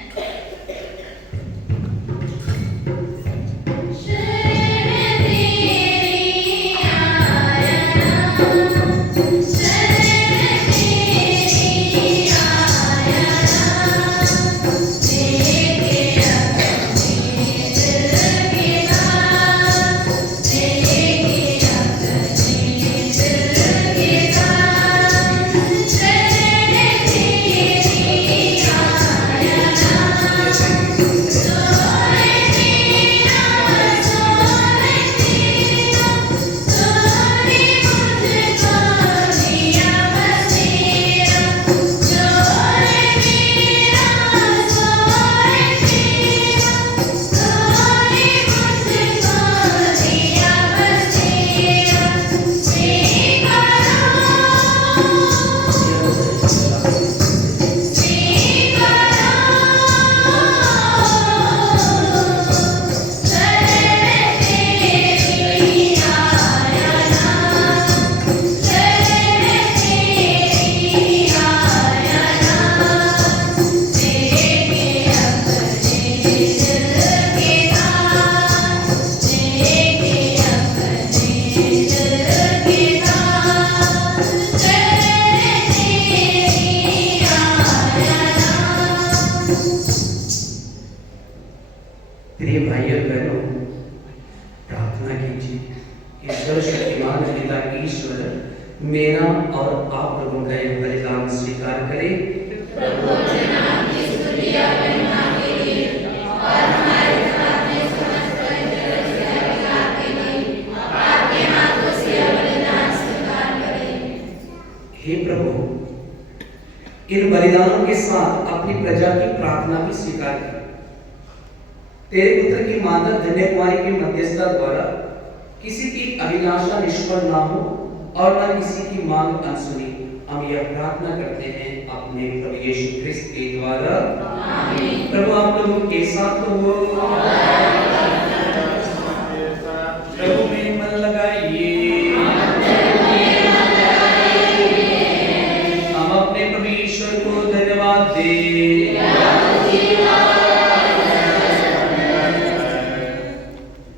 प्रिय भाइयों बहनों, प्रार्थना कीजिए। ईश्वर शक्तिमान पिता ईश्वर मेरा और आप लोगों का यह बलिदान स्वीकार करे। हे प्रभु, इन बलिदानों के साथ अपनी प्रजा की प्रार्थना भी स्वीकार की। तेरे पुत्र की माता धन्य कुमारी की मध्यस्थता द्वारा किसी की अभिलाषा निष्फल ना हो और न किसी की मांग अनसुनी। हम यह प्रार्थना करते हैं अपने प्रभु यीशु ख्रिस्त के द्वारा। आमीन। प्रभु आप लोगों के साथ हो। प्रभु में मन लगाइए। हम अपने प्रभु ईश्वर को धन्यवाद दें।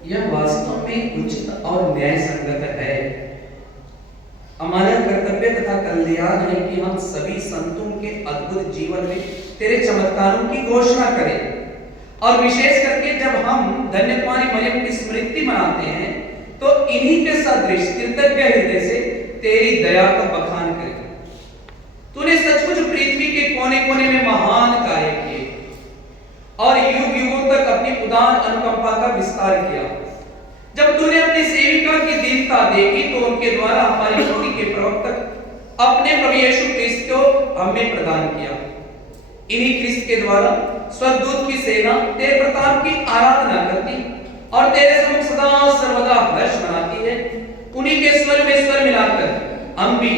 यह वास्तव में उचित और न्याय संगत है। हमारा कर्तव्य तथा कल्याण है कि हम सभी संतों के अद्भुत जीवन में तेरे चमत्कारों की घोषणा करें। और विशेष करके जब हम धन्य कुमारी मरियम की स्मृति मनाते हैं तो इन्हीं के सदृश कृतज्ञ हृदय से तेरी दया का बखान करें। तूने सचमुच पृथ्वी के कोने कोने में महान कार्य किए और युग युगों तक अपनी उदार अनुकंपा का विस्तार किया। जब तूने अपनी सेविका की दीनता देखी तो उनके द्वारा हमारी रोटी के प्रवक्तक अपने प्रभु यीशु क्रिस्त को हमें प्रदान किया। इन्हीं क्रिस्त के द्वारा स्वर्गदूत की सेना तेरे प्रताप की आराधना करती और तेरे सम्मुख सदा सर्वदा हर्ष मनाती है। उन्हीं के स्वर में स्वर मिलाकर हम भी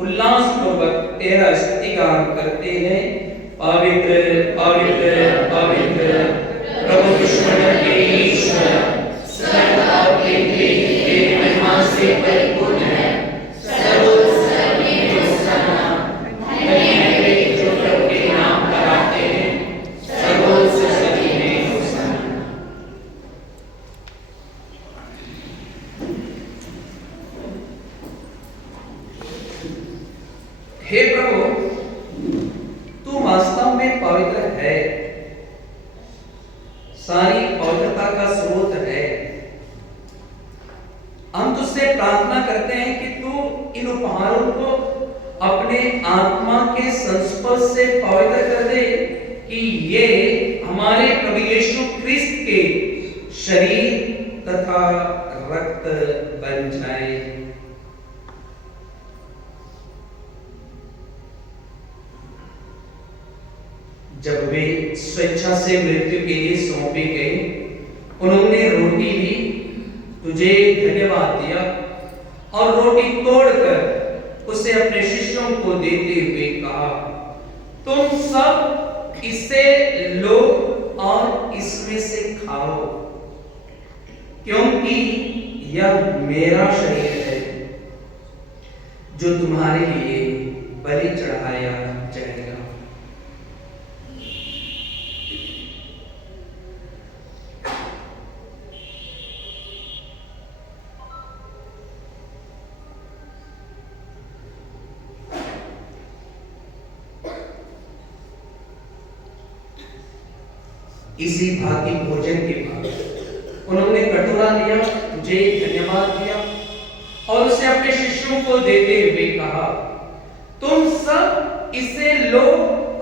उल्लास पूर्वक तेरा स्तुतिगान करते हैं। पवित्र पवित्र पवित्र प्रभु विश्वमंडल के ईश्वर, स्वर्ग और पृथ्वी तेरी महिमा से परिपूर्ण है। सर्वोच्च स्तर में होशाना, धन्य है वे जो प्रभु के नाम पर आते हैं। सर्वोच्च स्तर में होशाना। हे प्रभु, तू वास्तव में पवित्र है, सारी पवित्रता का स्रोत है। हम तुझसे प्रार्थना करते हैं कि तू इन उपहारों को अपने आत्मा के संस्पर्श से पवित्र कर दे कि ये हमारे प्रभु यीशु क्रिस्त के शरीर तथा रक्त बन जाए। जब वे स्वेच्छा से मृत्यु के लिए सौंपे गए, उन्होंने रोटी ली, तुझे धन्यवाद दिया और रोटी तोड़कर उसे अपने शिष्यों को देते हुए कहा, तुम सब इसे लो और इसमें से खाओ, क्योंकि यह मेरा शरीर है जो तुम्हारे लिए बलि चढ़ाया जाएगा। इसी भांति भोजन के बाद उन्होंने कटोरा लिया, तुझे धन्यवाद दिया और उसे अपने शिष्यों को देते हुए कहा, तुम सब इसे लो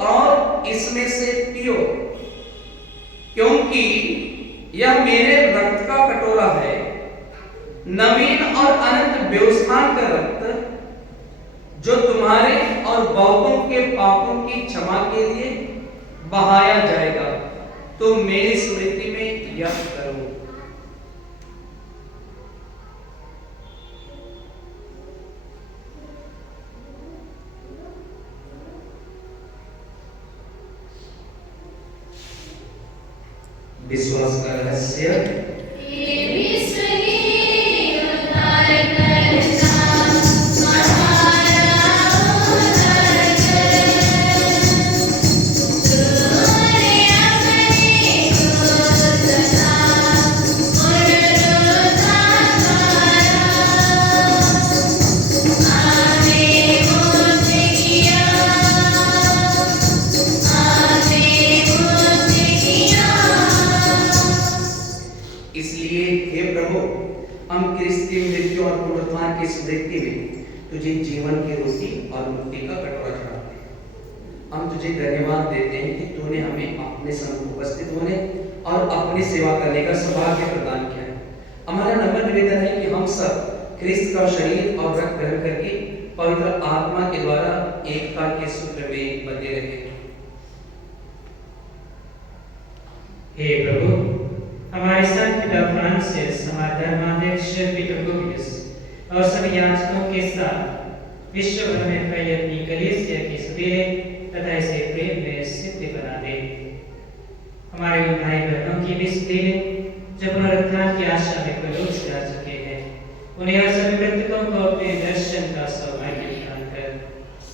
और इसमें से पियो, क्योंकि यह मेरे रक्त का कटोरा है, नवीन और अनंत व्यवस्थान का रक्त, जो तुम्हारे और बहुतों के पापों की क्षमा के लिए बहाया जाएगा। तो मेरी स्मृति में यह करो। विश्वास का रहस्य। स्मृति में तुझे जीवन की रोटी और मुक्ति का कटोरा चढ़ाते हैं। हम तुझे धन्यवाद देते हैं कि तूने हमें अपने सम्मुख उपस्थित होने और अपनी सेवा करने का सौभाग्य प्रदान किया है। हमारा नम्र निवेदन है कि हम सब क्रिस्त का शरीर और रक्त ग्रहण करके पवित्र आत्मा के द्वारा एकता के सूत्र में बंधे रहे। हे प्रभु, हमारे संत पिता फ्रांसिस, हमारे धर्माध्यक्ष पीटर गोबियस और सभी याजकों के साथ विश्व भर में फैली अपनी कलीसिया की सवेरे तथा इसे प्रेम में सिद्ध बना दे। हमारे उन भाई बहनों की भी सवेरे जो पुनरुत्थान की आशा में परोस जा चुके हैं, उन्हें हर सभी मृतकों को अपने दर्शन का सौभाग्य प्रदान कर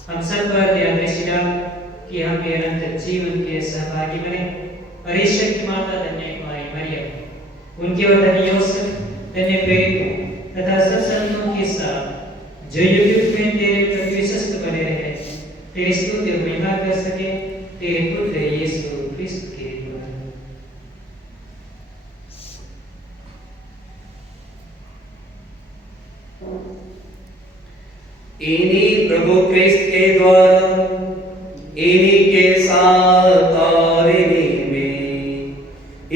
हम सब पर दया दृष्टि डाल कि हम भी अनंत जीवन के सहभागी बने और ईश्वर की माता धन्य कुमारी मरियम, उनके और धन्य यूसुफ, धन्य प्रेरित तथा सब संतों के साथ जो युग युग में तेरे प्रति विश्वस्त बने रहे, तेरी स्तुति और महिमा कर सके, तेरे पुत्र यीशु क्रिस्त के द्वारा। इन्हीं प्रभु क्रिस्त के द्वारा, इन्हीं के साथ और इन्हीं में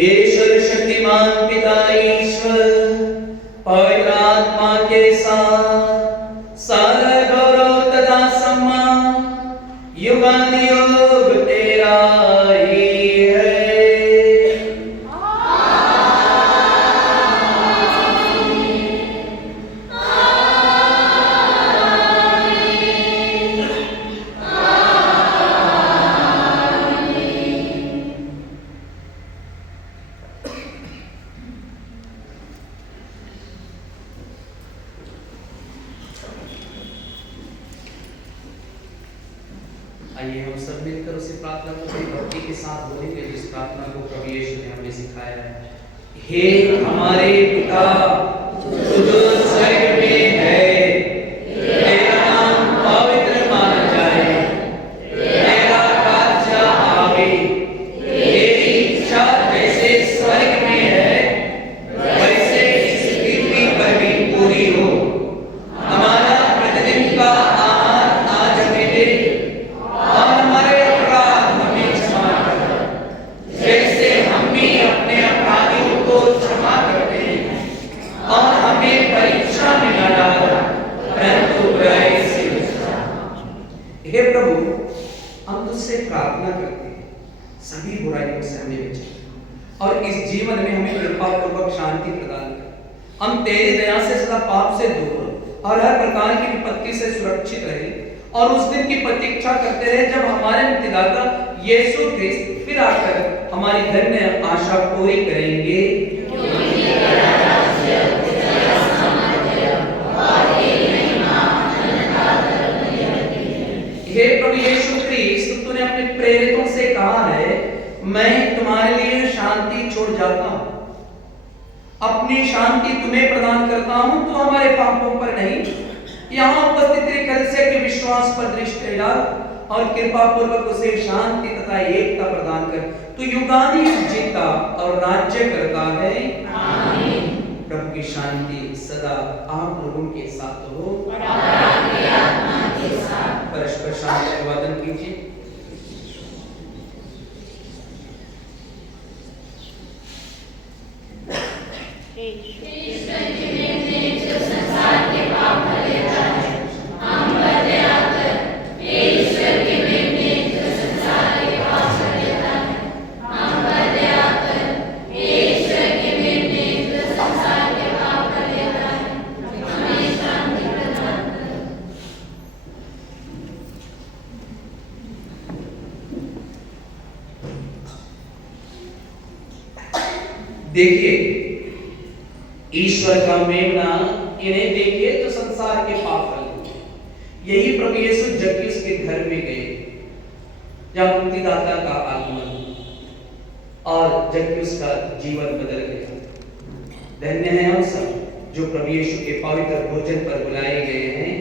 ईश्वर शक्तिमान पिता ईश्वर पवित्र आत्मा के साथ सारा गौरव तथा सम्मान युगानुयुग तेरा ही है। आइए हम सब मिलकर उसी प्रार्थना को बड़ी भक्ति के साथ बोलेंगे जिस प्रार्थना को प्रभु यीशु ने हमें सिखाया है। हे हमारे पिता जो स्वर्ग में है, तेरा नाम पवित्र माना जाए, तेरा राज्य आवे, तेरी इच्छा जैसे स्वर्ग में है वैसे इस पृथ्वी पर भी पूरी हो। हमारा प्रतिदिन का आहार आज हमें दे और हमारे अपराध हमें क्षमा कर जैसे हम भी अपने अपराधियों को क्षमा करते हैं, और हमें परीक्षा में न डालो परंतु बुराई से बचा। हे प्रभु, हम तुझसे प्रार्थना करते हैं सभी बुराइयों से हमें बचा और इस जीवन में हमें कृपा पूर्वक शांति प्रदान कर। हम तेरी दया से सदा पाप से दूर और हर प्रकार की विपत्ति से सुरक्षित रहे और उस दिन की प्रतीक्षा करते रहे जब हमारे मुक्तिदाता यीशु ख्रिस्त फिर आकर हमारी धन्य आशा पूरी करेंगे। हे प्रभु यीशु ख्रिस्त, तूने अपने प्रेरितों से कहा है, मैं तुम्हारे लिए शांति छोड़ जाता हूं, अपनी शांति तुम्हें प्रदान करता हूं। तो हमारे पापों पर नहीं, यहाँ उपस्थित तेरे कलीसिया के विश्वास पर दृष्टि डाल और कृपा पूर्वक उसे शांति तथा एकता प्रदान कर। तू युगानुयुग जीता और राज्य करता है। आमीन। प्रभु की शांति सदा आप लोगों के साथ हो और आपकी आत्मा के साथ। परस्पर शांति अभिवादन कीजिए। देखिए ईश्वर का मेमना, इन्हें देखिए तो संसार के पाप हल। यही प्रभु यीशु जक्कियुस के घर में गए जब मुक्तिदाता का आगमन और जक्कियुस का जीवन बदल गया। धन्य है हम सब जो प्रभु यीशु के पवित्र भोजन पर बुलाए गए हैं।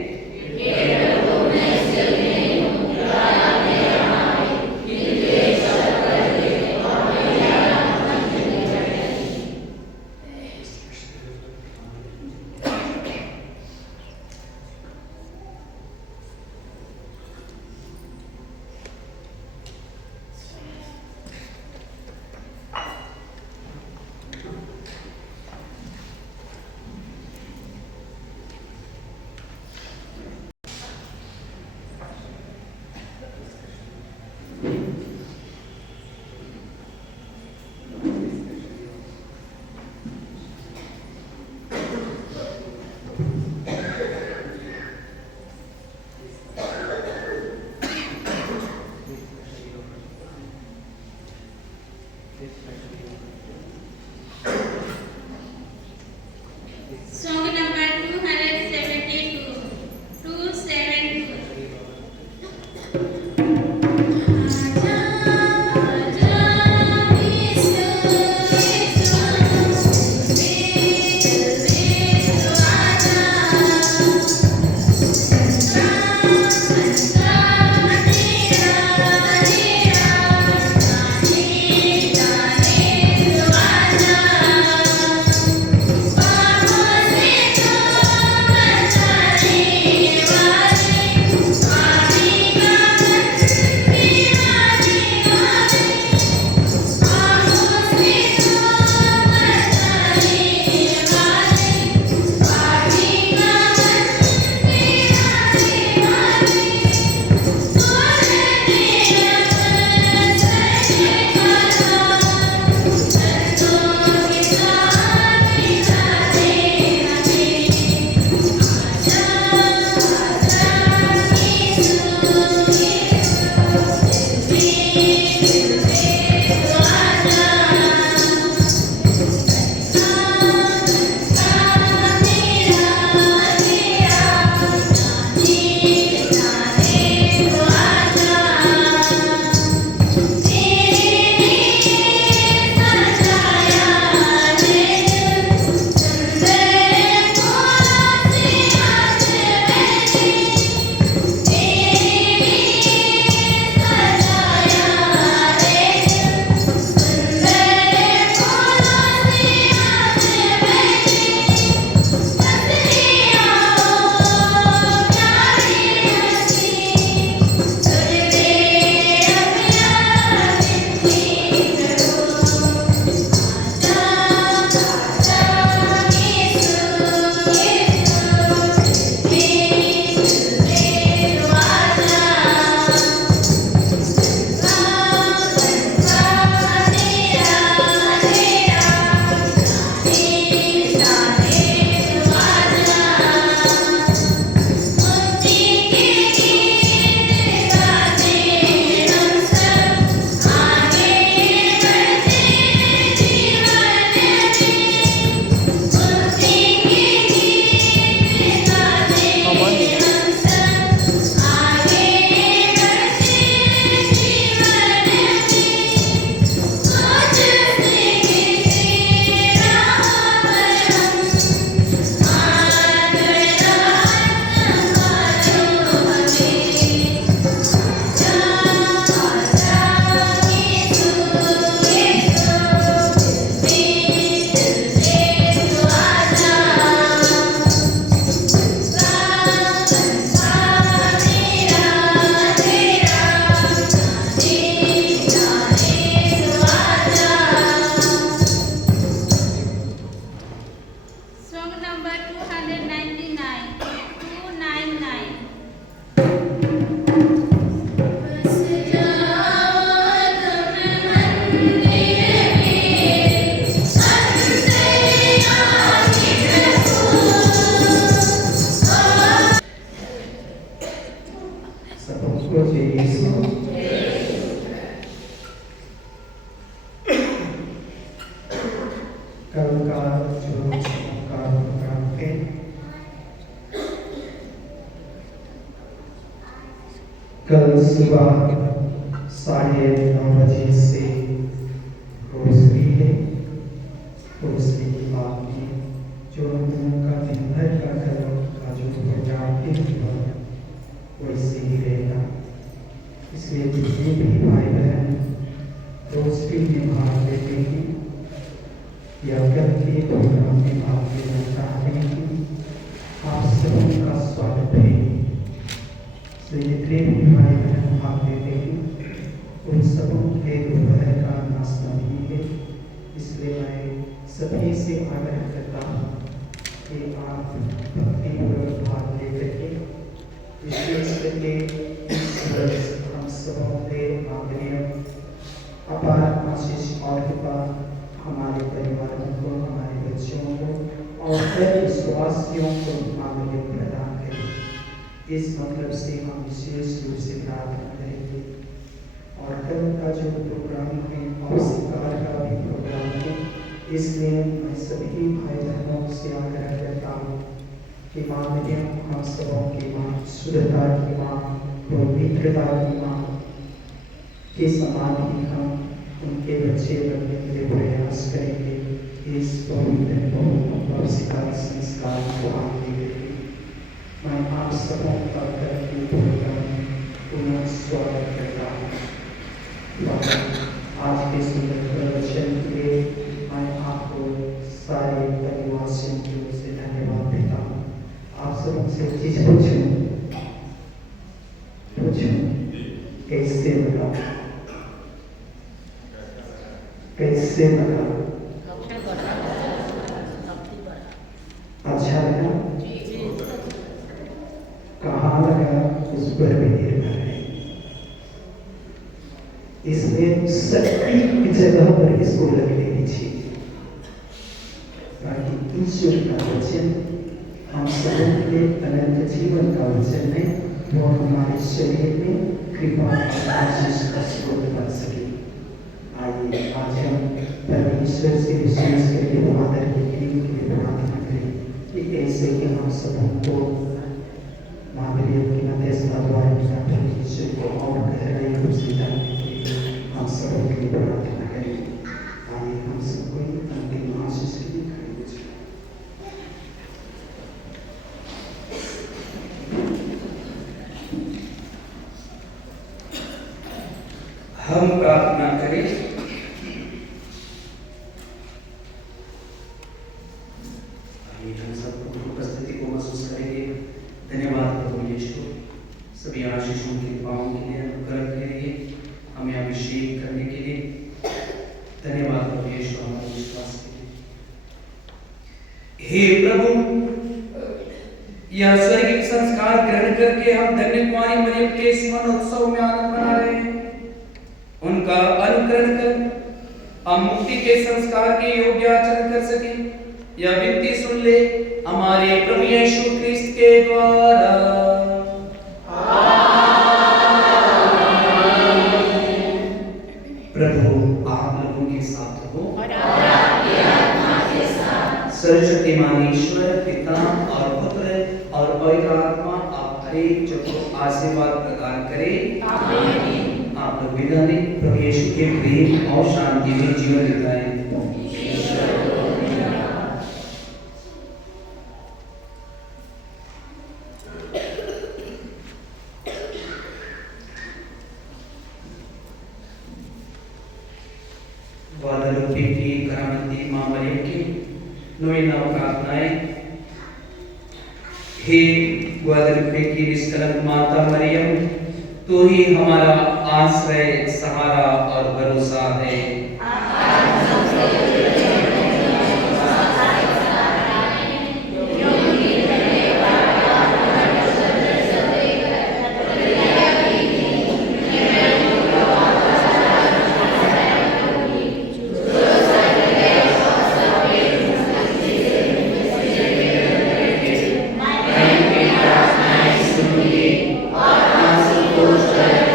जय यीशु। कल का जो प्रोग्राम है कल सुबह 9:30 बजे से रोशनी है। रोशनी की बात में जो लोगों का दिन भर का कल का जो प्रोग्राम है वैसे ही रहेगा। इसलिए जितने भी भाई बहन रोशनी में भाग लेते हैं या कल के प्रोग्राम में भाग लेना चाहते हैं, आप सभी का स्वागत है। जितने भी भाई बहन भाग लेते हैं उन सबों के दोपहर का नाश्ता भी है। इसलिए मैं सभी से आग्रह करता हूँ कि आप भक्तिपूर्वक भाग ले सकें। विशेष करके इस वर्ष हम सबों के माध्यम अपार आशीष और कृपा हमारे परिवारों को, हमारे बच्चों को और हर विश्वासियों को माध्यम प्रदान करें। इस मतलब से हम विशेष रूप से प्रार्थना करेंगे। और कल का जो प्रोग्राम है और शिकार का भी प्रोग्राम है, इसलिए मैं सभी भाई बहनों से आग्रह करता हूँ कि माध्यम हम सबों की माँ, शुद्धता की माँ, पवित्रता की माँ के समान ही हम उनके बच्चे बनने के लिए प्रयास करेंगे। इस पवित्र शिकार संस्कार को आगे लेंगे। मैं आप सबों का करके पुनः स्वागत करता हूँ। आज के सुंदर प्रवचन के लिए मैं आपको सारे परिवासियों की ओर से धन्यवाद देता हूँ। आप सबों से चीज पूछूं कैसे लगा? कैसे लगा? अच्छा लगा? कहाँ लगा उस पर भी निर्भर है। इसलिए सटीक जगह पर इसको लगने दीजिए ताकि ईश्वर का वचन हम सबों के अनंत जीवन का वचन है, वो हमारे शरीर में कृपा और आशीष का स्रोत बन सके। आइए आज हम परमेश्वर से विशेष करके फादर के लिए प्रार्थना करें कि ऐसे कि हम सबों को महावीर की मध्यस्थता द्वारा परमेश्वर को और गहराई रूप से जानने के लिए हम सबों के लिए प्रार्थना करें। आइए हम सबको अंतिम आशीष के लिए खड़े हो जाएं। हम प्रार्थना करें। हम सब उपस्थिति को महसूस करेंगे। धन्यवाद प्रभु यीशु, सभी आशीषों के पाओं के लिए, अनुग्रह के लिए, हमें अभिषेक करने के लिए। धन्यवाद प्रभु यीशु, हमारे विश्वास के लिए। हे प्रभु, यह स्वर्गीय संस्कार ग्रहण करके हम धन्य कुमारी मरियम के स्मरण उत्सव में आनंद मना रहे हैं। उनका अनुकरण कर हम मुक्ति के संस्कार के योग्य आचरण कर सके। यह विनती सुन ले हमारे प्रभु यीशु क्रिस्त के द्वारा। प्रभु आप लोगों के साथ हो और आपकी आत्मा के साथ। सर्वशक्तिमान ईश्वर पिता और पुत्र और पवित्र आत्मा आप हरेक जो को आशीर्वाद प्रदान करे। आमीन। आप लोग विदा लें। प्रभु यीशु के प्रेम और शांति में जीवन बिताएं। वादालुपी की करामती मां मरियम की नवीना प्रार्थनाएं। हे वादालुपी की निष्कलंक माता मरियम, तू ही हमारा आश्रय, सहारा और भरोसा है। और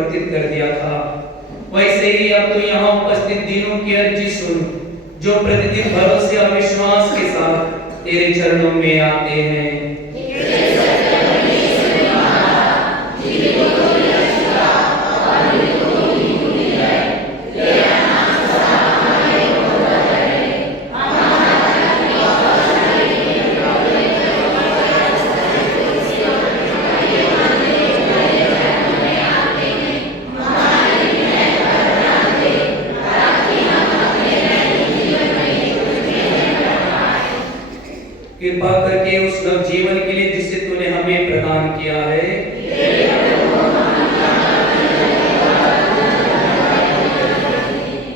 परिवर्तित कर दिया था, वैसे ही अब तो यहाँ उपस्थित दीनों की अर्जी सुन, जो प्रतिदिन भरोसे और विश्वास के साथ तेरे चरणों में आते हैं। कृपा करके उस नव जीवन के लिए जिसे तूने हमें प्रदान किया है,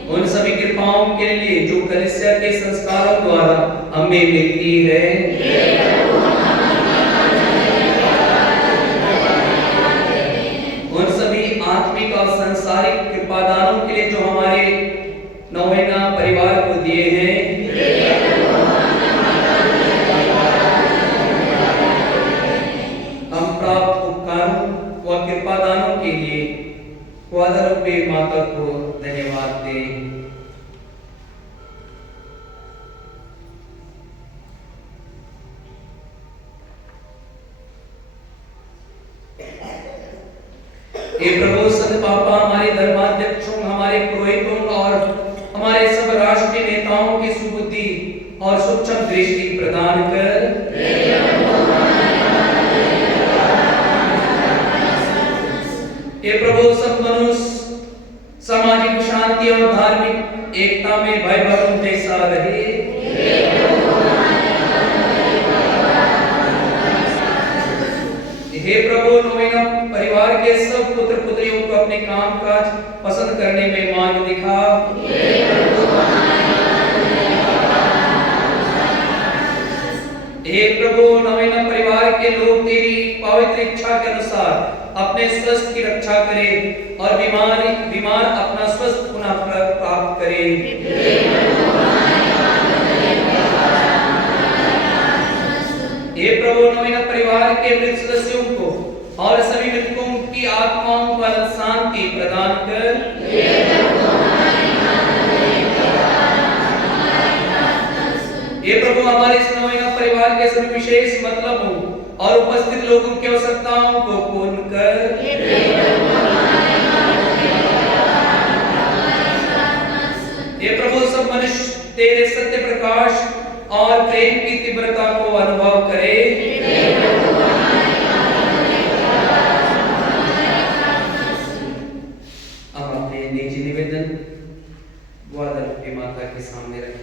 उन सभी कृपाओं के लिए जो कलीसिया के संस्कारों द्वारा हमें मिलती है, उन सभी आत्मिक और सांसारिक कृपादानों के लिए जो हमारे नौवेना परिवार को दिए हैं, कृपादानों के लिए ग्वादालुपे माता को धन्यवाद दें। हे प्रभु, संत पापा, हमारे धर्माध्यक्षों, हमारे पुरोहितों और हमारे सब राष्ट्रीय नेताओं की सुबुद्धि और सूक्ष्म दृष्टि प्रदान कर हे प्रभु, सब मनुष्य सामाजिक शांति और धार्मिक एकता में भाई बहनों जैसा रहे। हे प्रभु, नोवेना परिवार के सब पुत्र पुत्रियों को अपने काम काज पसंद करने में मार्ग दिखा। हे प्रभु, नोवेना परिवार के लोग तेरी पवित्र इच्छा के अनुसार अपने स्वास्थ्य की रक्षा करें और बीमार अपना स्वास्थ्य पुनः प्राप्त करें। हे प्रभु, नोवेना परिवार के मृत सदस्यों को और सभी मृतकों की आत्माओं को शांति प्रदान कर। हे प्रभु, हमारे इस नोवेना परिवार के सभी विशेष मतलबों और उपस्थित लोगों की आवश्यकताओं को पूर्ण कर। हे प्रभु, सब मनुष्य तेरे सत्य प्रकाश और प्रेम की तीव्रता को अनुभव करे। अब अपने निजी निवेदन ग्वादालुपे माता के सामने रखें।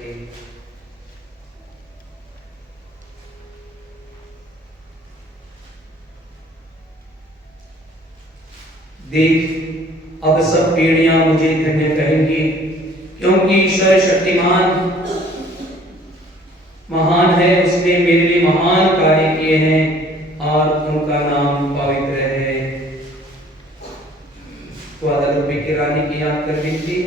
देख, अब सब पीढ़ियां मुझे धन्य कहेंगी, क्योंकि ईश्वर शक्तिमान महान है, उसने मेरे लिए महान कार्य किए हैं और उनका नाम पवित्र है। ग्वादालुपे की रानी की याद कर लीजिए।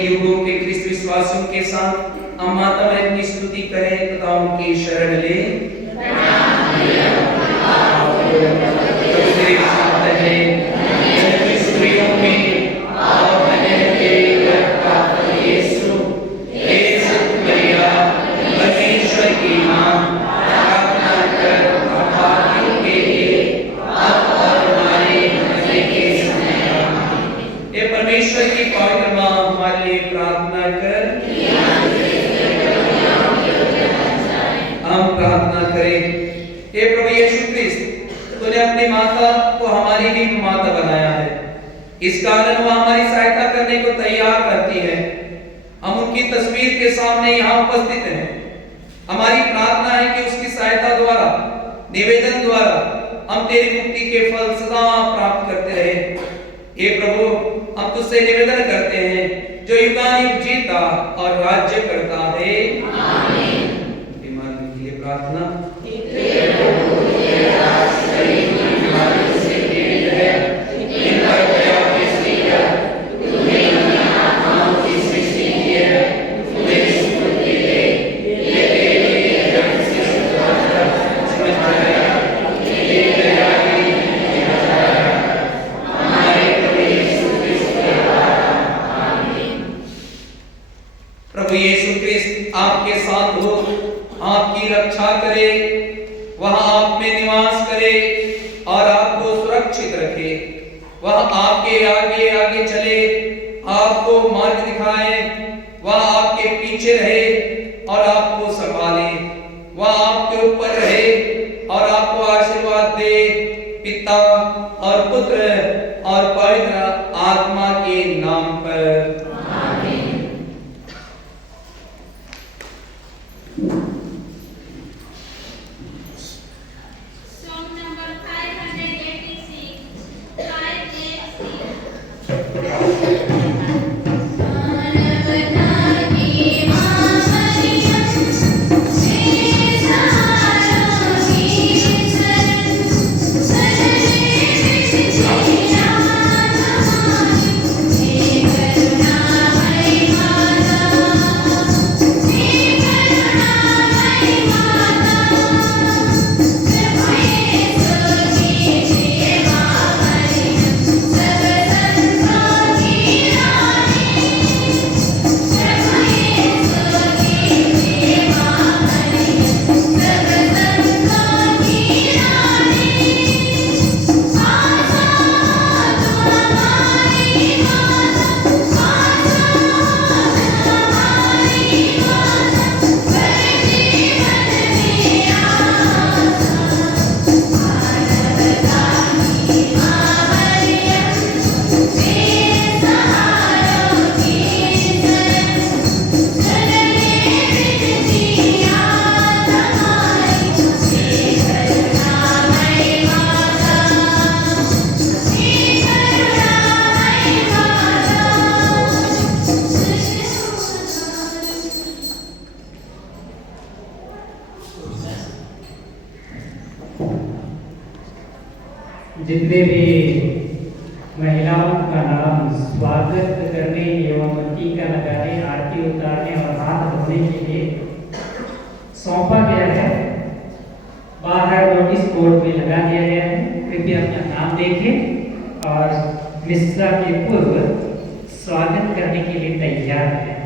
युगों के ख्रिस्त विश्वासियों के साथ हम माता मरियम की स्तुति करें तथा उनकी शरण लें। स्त्रियों में और धन्य तेरे गर्भ का फल यीशु। हे सत मरिया, परमेश्वर की मां, प्रार्थना कर अभागियों के लिए अब और हमारे मरने के समय। आमीन। हे परमेश्वर की पवित्र मां, हमारे लिए प्रार्थना कर। हम प्रार्थना करें। हे प्रभु यीशु ख्रिस्त, तूने अपनी माता को हमारी भी माता बनाया है, इस कारण वह हमारी सहायता करने को तैयार रहती है। हम उनकी तस्वीर के सामने यहाँ उपस्थित हैं। हमारी प्रार्थना है कि उसकी सहायता द्वारा, निवेदन द्वारा हम तेरी मुक्ति के फल सदा प्राप्त करते रहे। हे प्रभु, हम तुझसे निवेदन करते हैं, जो युगानुयुग जीता और राज्य करता है। आमीन। ईमान के लिए प्रार्थना। प्रभु यीशु ख्रिस्त आपके साथ हो, आपकी रक्षा करे, वह आप में निवास करे और आपको सुरक्षित रखे। वह आपके आगे आगे चले, आपको मार्ग दिखाए, वह आपके पीछे रहे और आपको संभाले। वह आपके ऊपर रहे और आपको आशीर्वाद दे, पिता और पुत्र और पवित्र आत्मा के नाम पर। जितने भी महिलाओं का नाम स्वागत करने एवं टीका लगाने, आरती उतारने और हाथ धोने के लिए सौंपा गया है, बाहर नोटिस बोर्ड में लगा दिया गया है। कृपया अपना नाम देखें और मिस्सा के पूर्व स्वागत करने के लिए तैयार है।